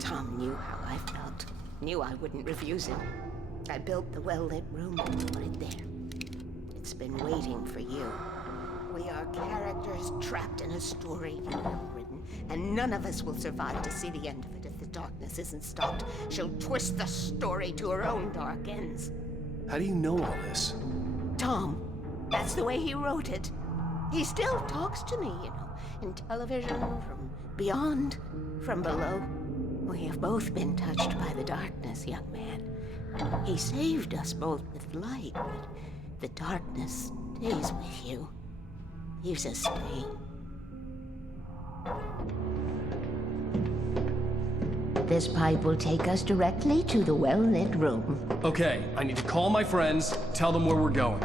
Tom knew how I felt. Knew I wouldn't refuse him. I built the well-lit room and put it there. It's been waiting for you. We are characters trapped in a story you have written, and none of us will survive to see the end of it if the darkness isn't stopped. She'll twist the story to her own dark ends. How do you know all this? Tom, that's the way he wrote it. He still talks to me, you know, in television, from beyond, from below. We have both been touched by the darkness, young man. He saved us both with light, but the darkness stays with you. Leaves a stain. This pipe will take us directly to the well-lit room. Okay, I need to call my friends, tell them where we're going.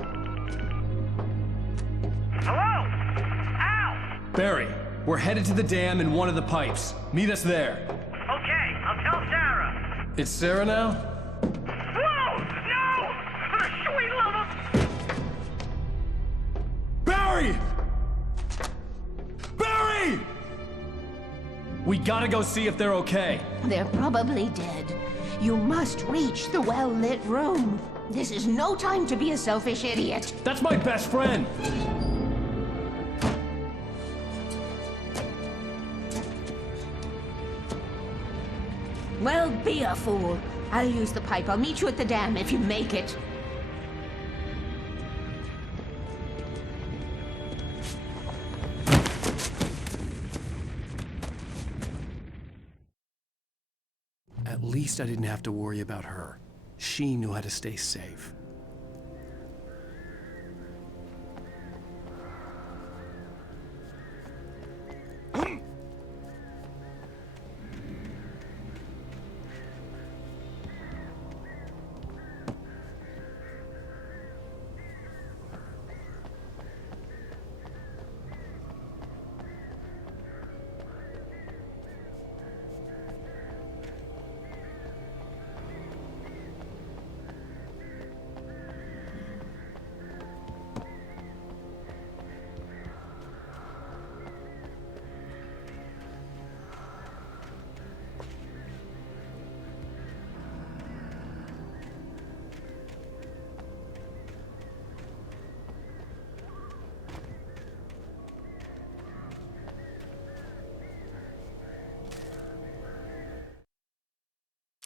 Barry, we're headed to the dam in one of the pipes. Meet us there. Okay, I'll tell Sarah. It's Sarah now? Whoa! No! For the sweet love of... Barry! Barry! We gotta go see if they're okay. They're probably dead. You must reach the well-lit room. This is no time to be a selfish idiot. That's my best friend. Well, be a fool. I'll use the pipe. I'll meet you at the dam if you make it. At least I didn't have to worry about her. She knew how to stay safe.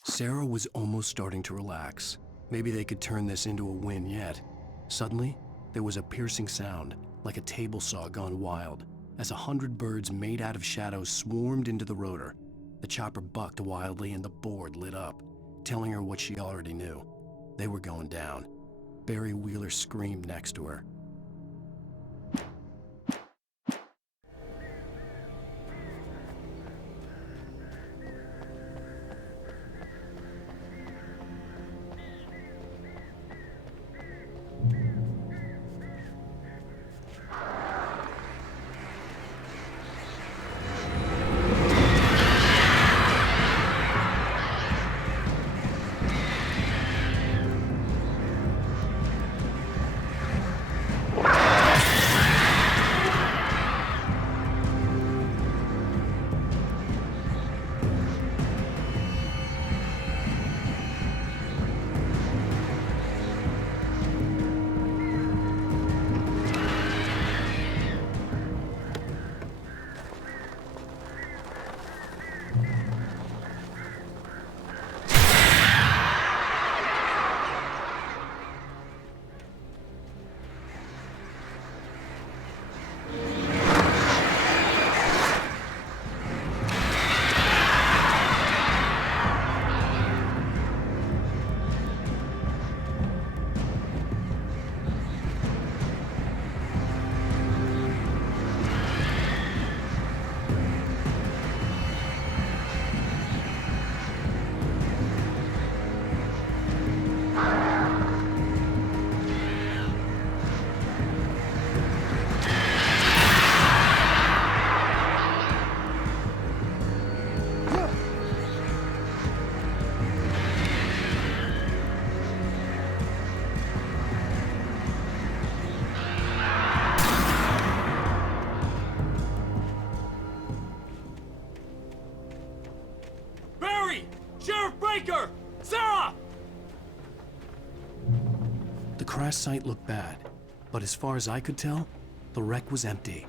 Sarah was almost starting to relax. Maybe they could turn this into a win yet. Suddenly, there was a piercing sound, like a table saw gone wild, as 100 birds made out of shadows swarmed into the rotor. The chopper bucked wildly and the board lit up, telling her what she already knew. They were going down. Barry Wheeler screamed next to her. Sarah! The crash site looked bad, but as far as I could tell, the wreck was empty.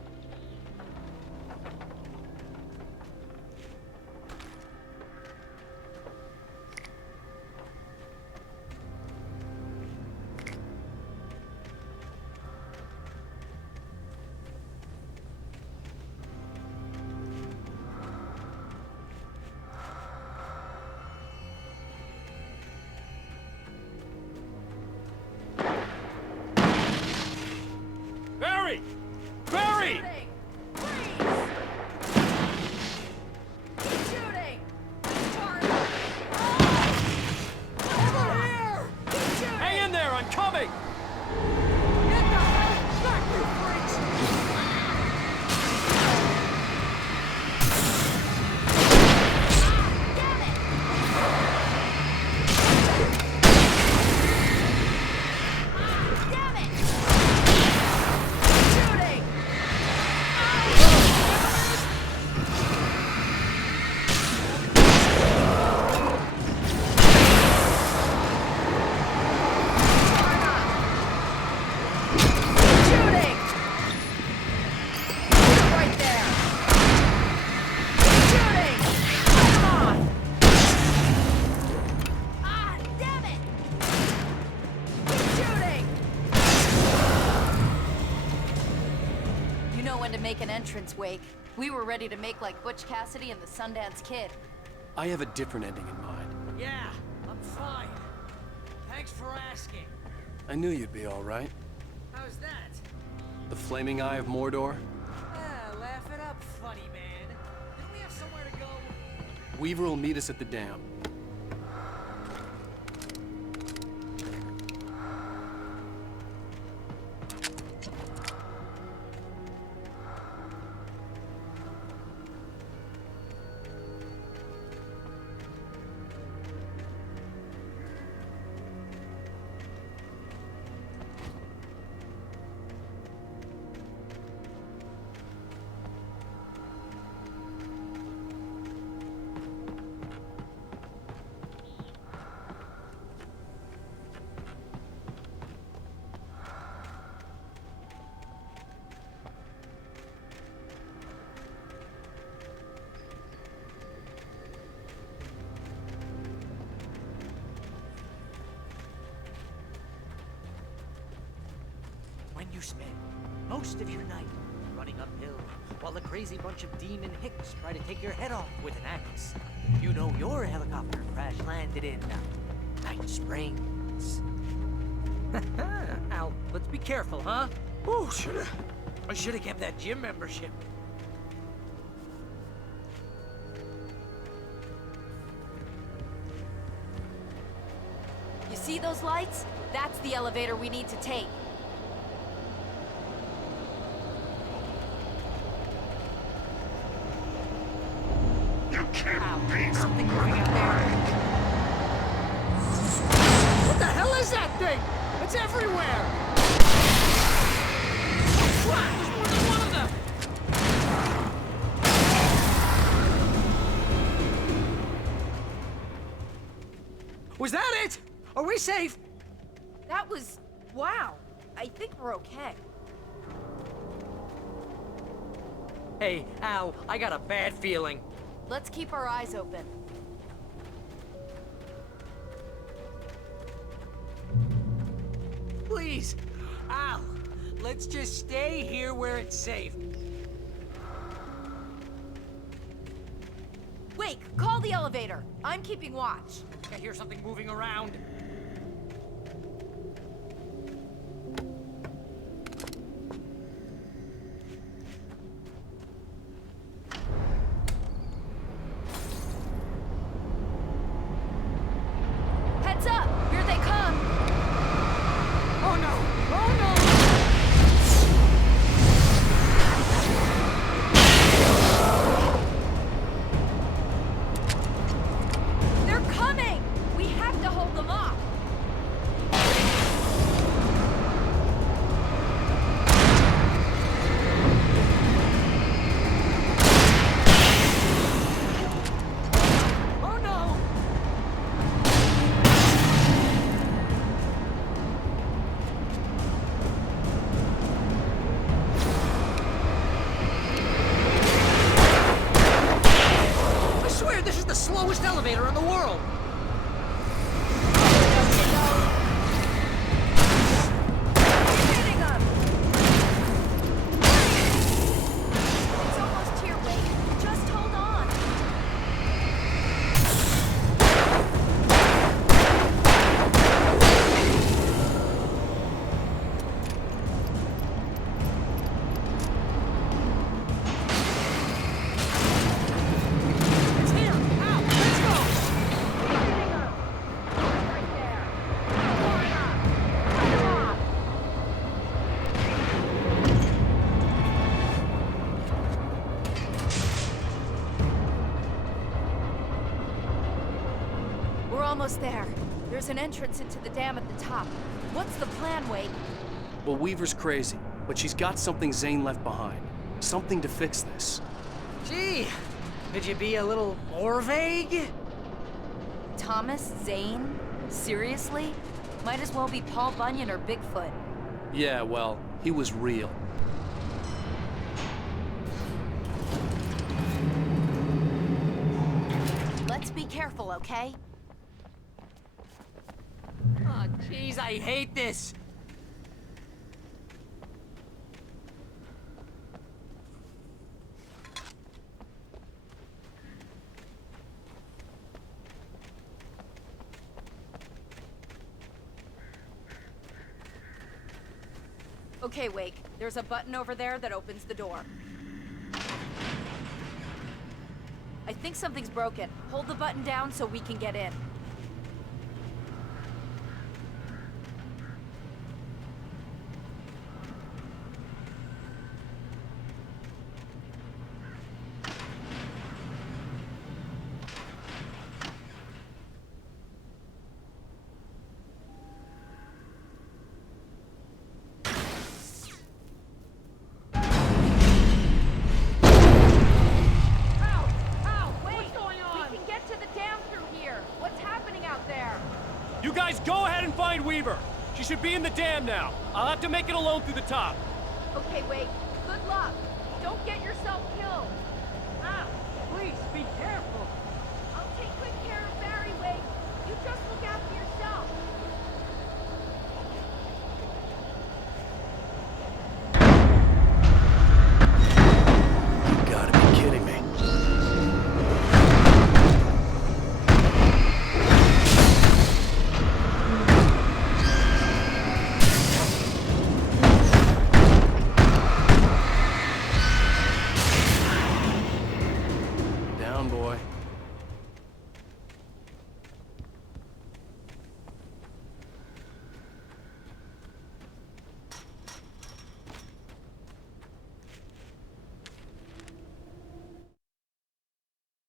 Barry! Barry! Hang in there, I'm coming! Get the hell back, you freaks! You know when to make an entrance, Wake. We were ready to make like Butch Cassidy and the Sundance Kid. I have a different ending in mind. Yeah, I'm fine. Thanks for asking. I knew you'd be all right. How's that? The flaming eye of Mordor? Ah, laugh it up, funny man. Didn't we have somewhere to go? Weaver will meet us at the dam. When you spend most of your night running uphill while a crazy bunch of demon hicks try to take your head off with an axe, you know your helicopter crash landed in Night Springs. Al, let's be careful, huh? Oh, I should have kept that gym membership. You see those lights? That's the elevator we need to take. You can't beat Something moving out there. What the hell is that thing? It's everywhere! What? There's more than one of them! Was that it? Are we safe? That was... wow. I think we're okay. Hey, Al, I got a bad feeling. Let's keep our eyes open. Please, Al, let's just stay here where it's safe. Wake, call the elevator. I'm keeping watch. I hear something moving around. Heads up! Here they come! Oh no! Oh no! They're coming! We have to hold them off! Oh no! I swear this is the slowest elevator in the world! Hitting them! It's almost here, Wake. Just hold on. It's here! Al, let's go! Hitting them! Right there. Line up. Cut them off. We're almost there. There's an entrance into the dam at the top. What's the plan, Wade? Well, Weaver's crazy, but she's got something Zane left behind. Something to fix this. Gee, could you be a little more vague? Thomas Zane? Seriously? Might as well be Paul Bunyan or Bigfoot. Yeah, well, he was real. Let's be careful, okay? Oh, jeez, I hate this. Okay, Wake. There's a button over there that opens the door. I think something's broken. Hold the button down so we can get in. You guys go ahead and find Weaver. She should be in the dam now. I'll have to make it alone through the top. Okay, Wake. Good luck. Don't get yourself killed. Ah, please, be careful. I'll take good care of Barry, Wake. You just look after yourself. You gotta be kidding me. Down, boy.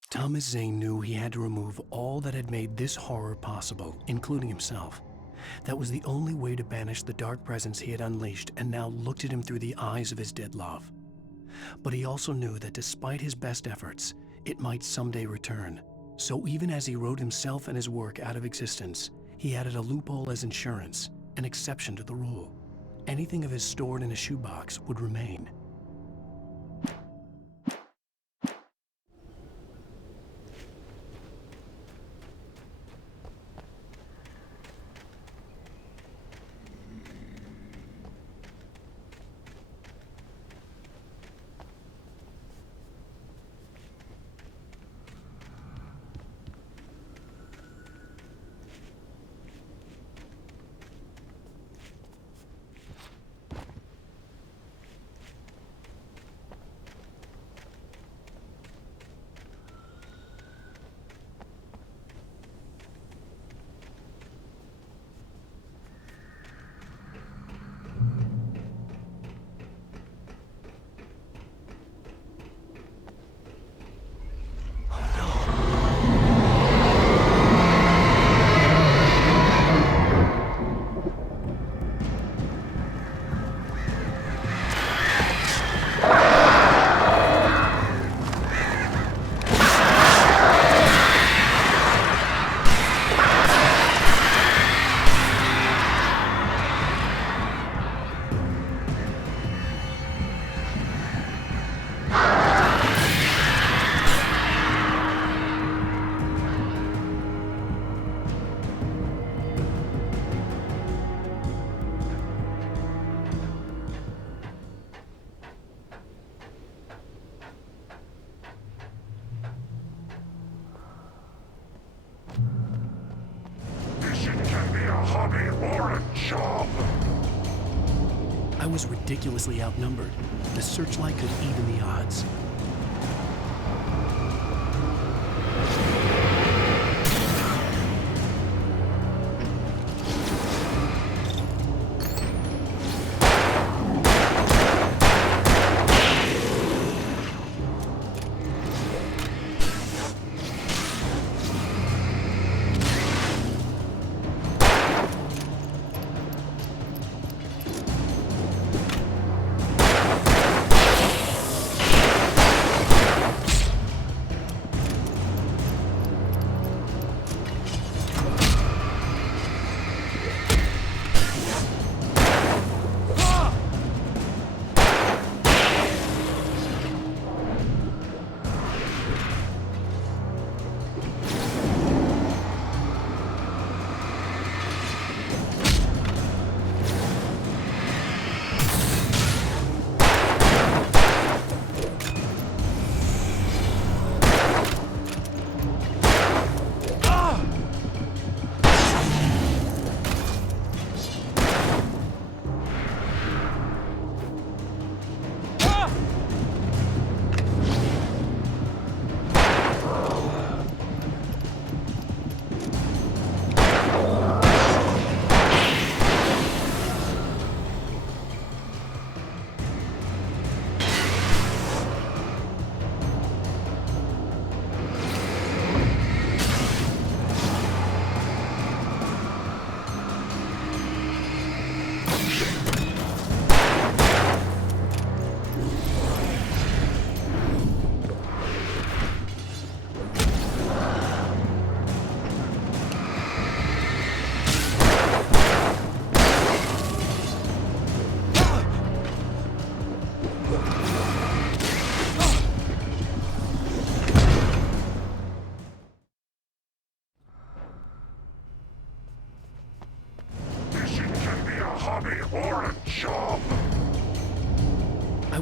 Thomas Zane knew he had to remove all that had made this horror possible, including himself. That was the only way to banish the dark presence he had unleashed and now looked at him through the eyes of his dead love. But he also knew that despite his best efforts, it might someday return. So even as he wrote himself and his work out of existence, he added a loophole as insurance, an exception to the rule. Anything of his stored in a shoebox would remain. I was ridiculously outnumbered. The searchlight could even the odds.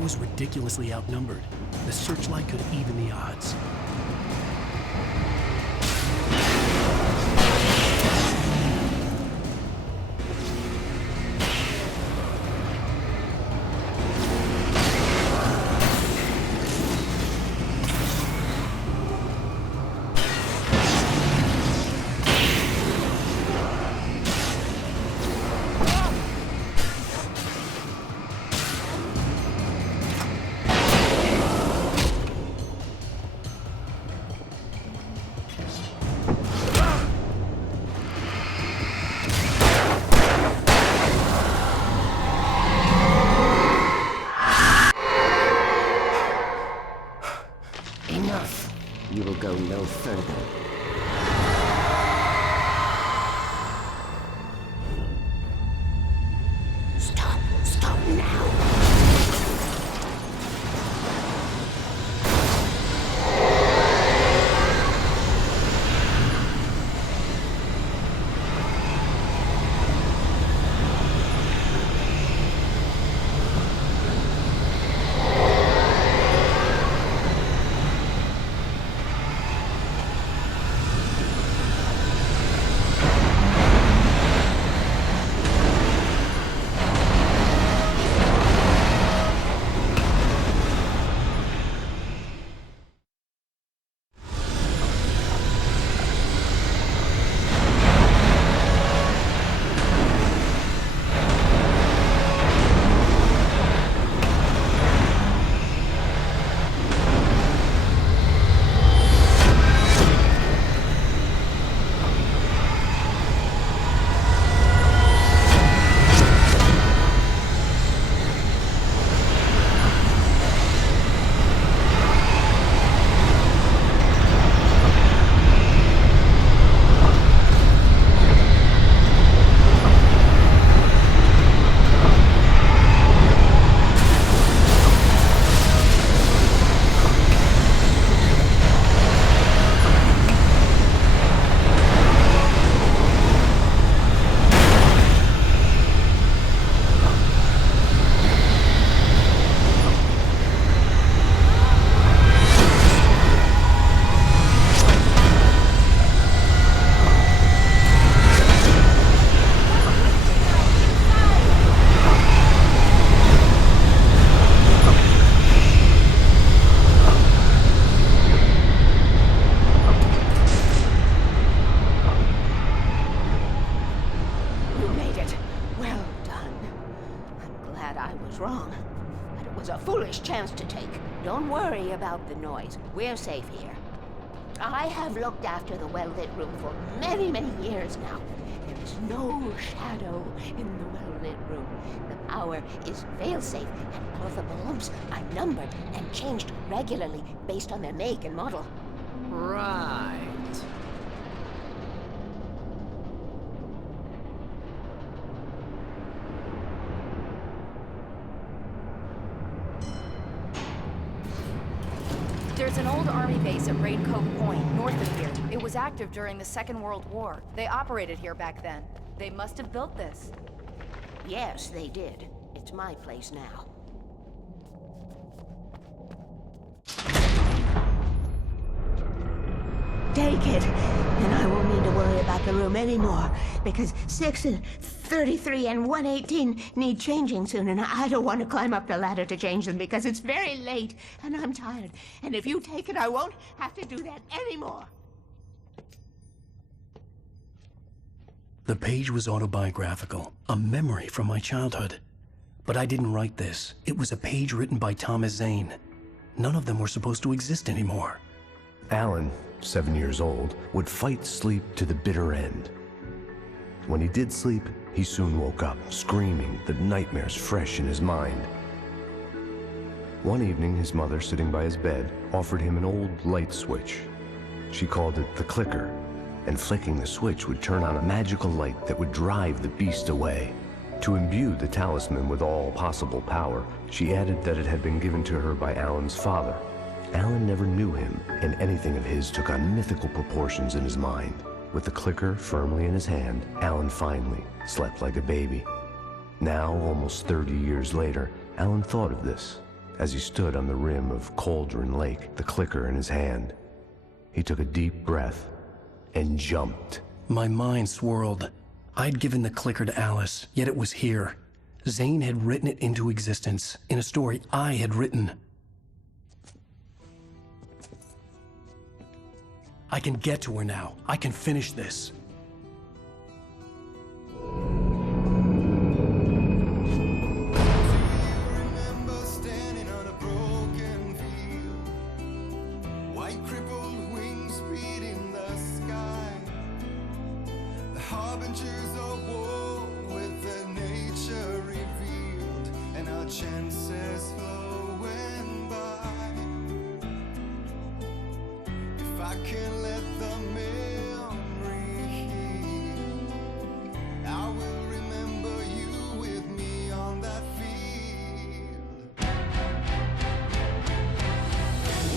was ridiculously outnumbered. The searchlight could even the odds. Enough. You will go no further. Stop now. Wrong. But it was a foolish chance to take. Don't worry about the noise. We're safe here. I have looked after the well-lit room for many, many years now. There is no shadow in the well-lit room. The power is fail-safe, and all of the bulbs are numbered and changed regularly based on their make and model. Right. There's an old army base at Raincoat Point, north of here. It was active during the Second World War. They operated here back then. They must have built this. Yes, they did. It's my place now. Take it, and I won't need to worry about the room anymore, because 6 and 33 and 118 need changing soon, and I don't want to climb up the ladder to change them because it's very late, and I'm tired. And if you take it, I won't have to do that anymore. The page was autobiographical, a memory from my childhood. But I didn't write this. It was a page written by Thomas Zane. None of them were supposed to exist anymore. Alan, 7 years old, would fight sleep to the bitter end. When he did sleep, he soon woke up, screaming, the nightmares fresh in his mind. One evening, his mother, sitting by his bed, offered him an old light switch. She called it the clicker, and flicking the switch would turn on a magical light that would drive the beast away. To imbue the talisman with all possible power, she added that it had been given to her by Alan's father. Alan never knew him, and anything of his took on mythical proportions in his mind. With the clicker firmly in his hand, Alan finally slept like a baby. Now, almost 30 years later, Alan thought of this, as he stood on the rim of Cauldron Lake, the clicker in his hand. He took a deep breath and jumped. My mind swirled. I'd given the clicker to Alice, yet it was here. Zane had written it into existence in a story I had written. I can get to her now. I can finish this. Chances flowing by. If I can let the memory heal, I will remember you with me on that field.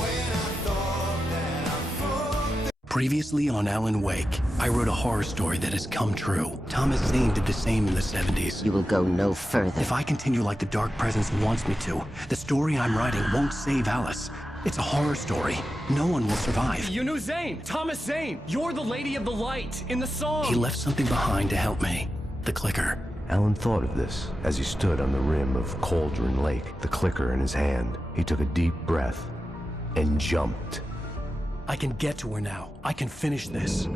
When I thought that I fought. Previously on Alan Wake, I wrote a horror story that has come true. Thomas Zane did the same in the 70s. You will go no further. If I continue like the Dark Presence wants me to, the story I'm writing won't save Alice. It's a horror story. No one will survive. You knew Zane! Thomas Zane! You're the Lady of the Light in the song! He left something behind to help me. The clicker. Alan thought of this as he stood on the rim of Cauldron Lake, the clicker in his hand. He took a deep breath and jumped. I can get to her now. I can finish this.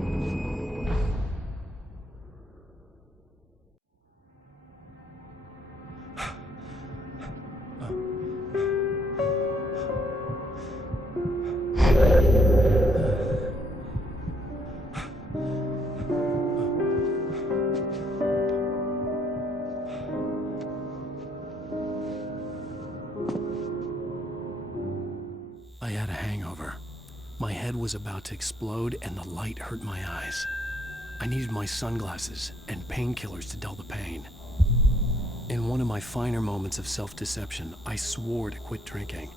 I had a hangover. My head was about to explode and the light hurt my eyes. I needed my sunglasses and painkillers to dull the pain. In one of my finer moments of self-deception, I swore to quit drinking.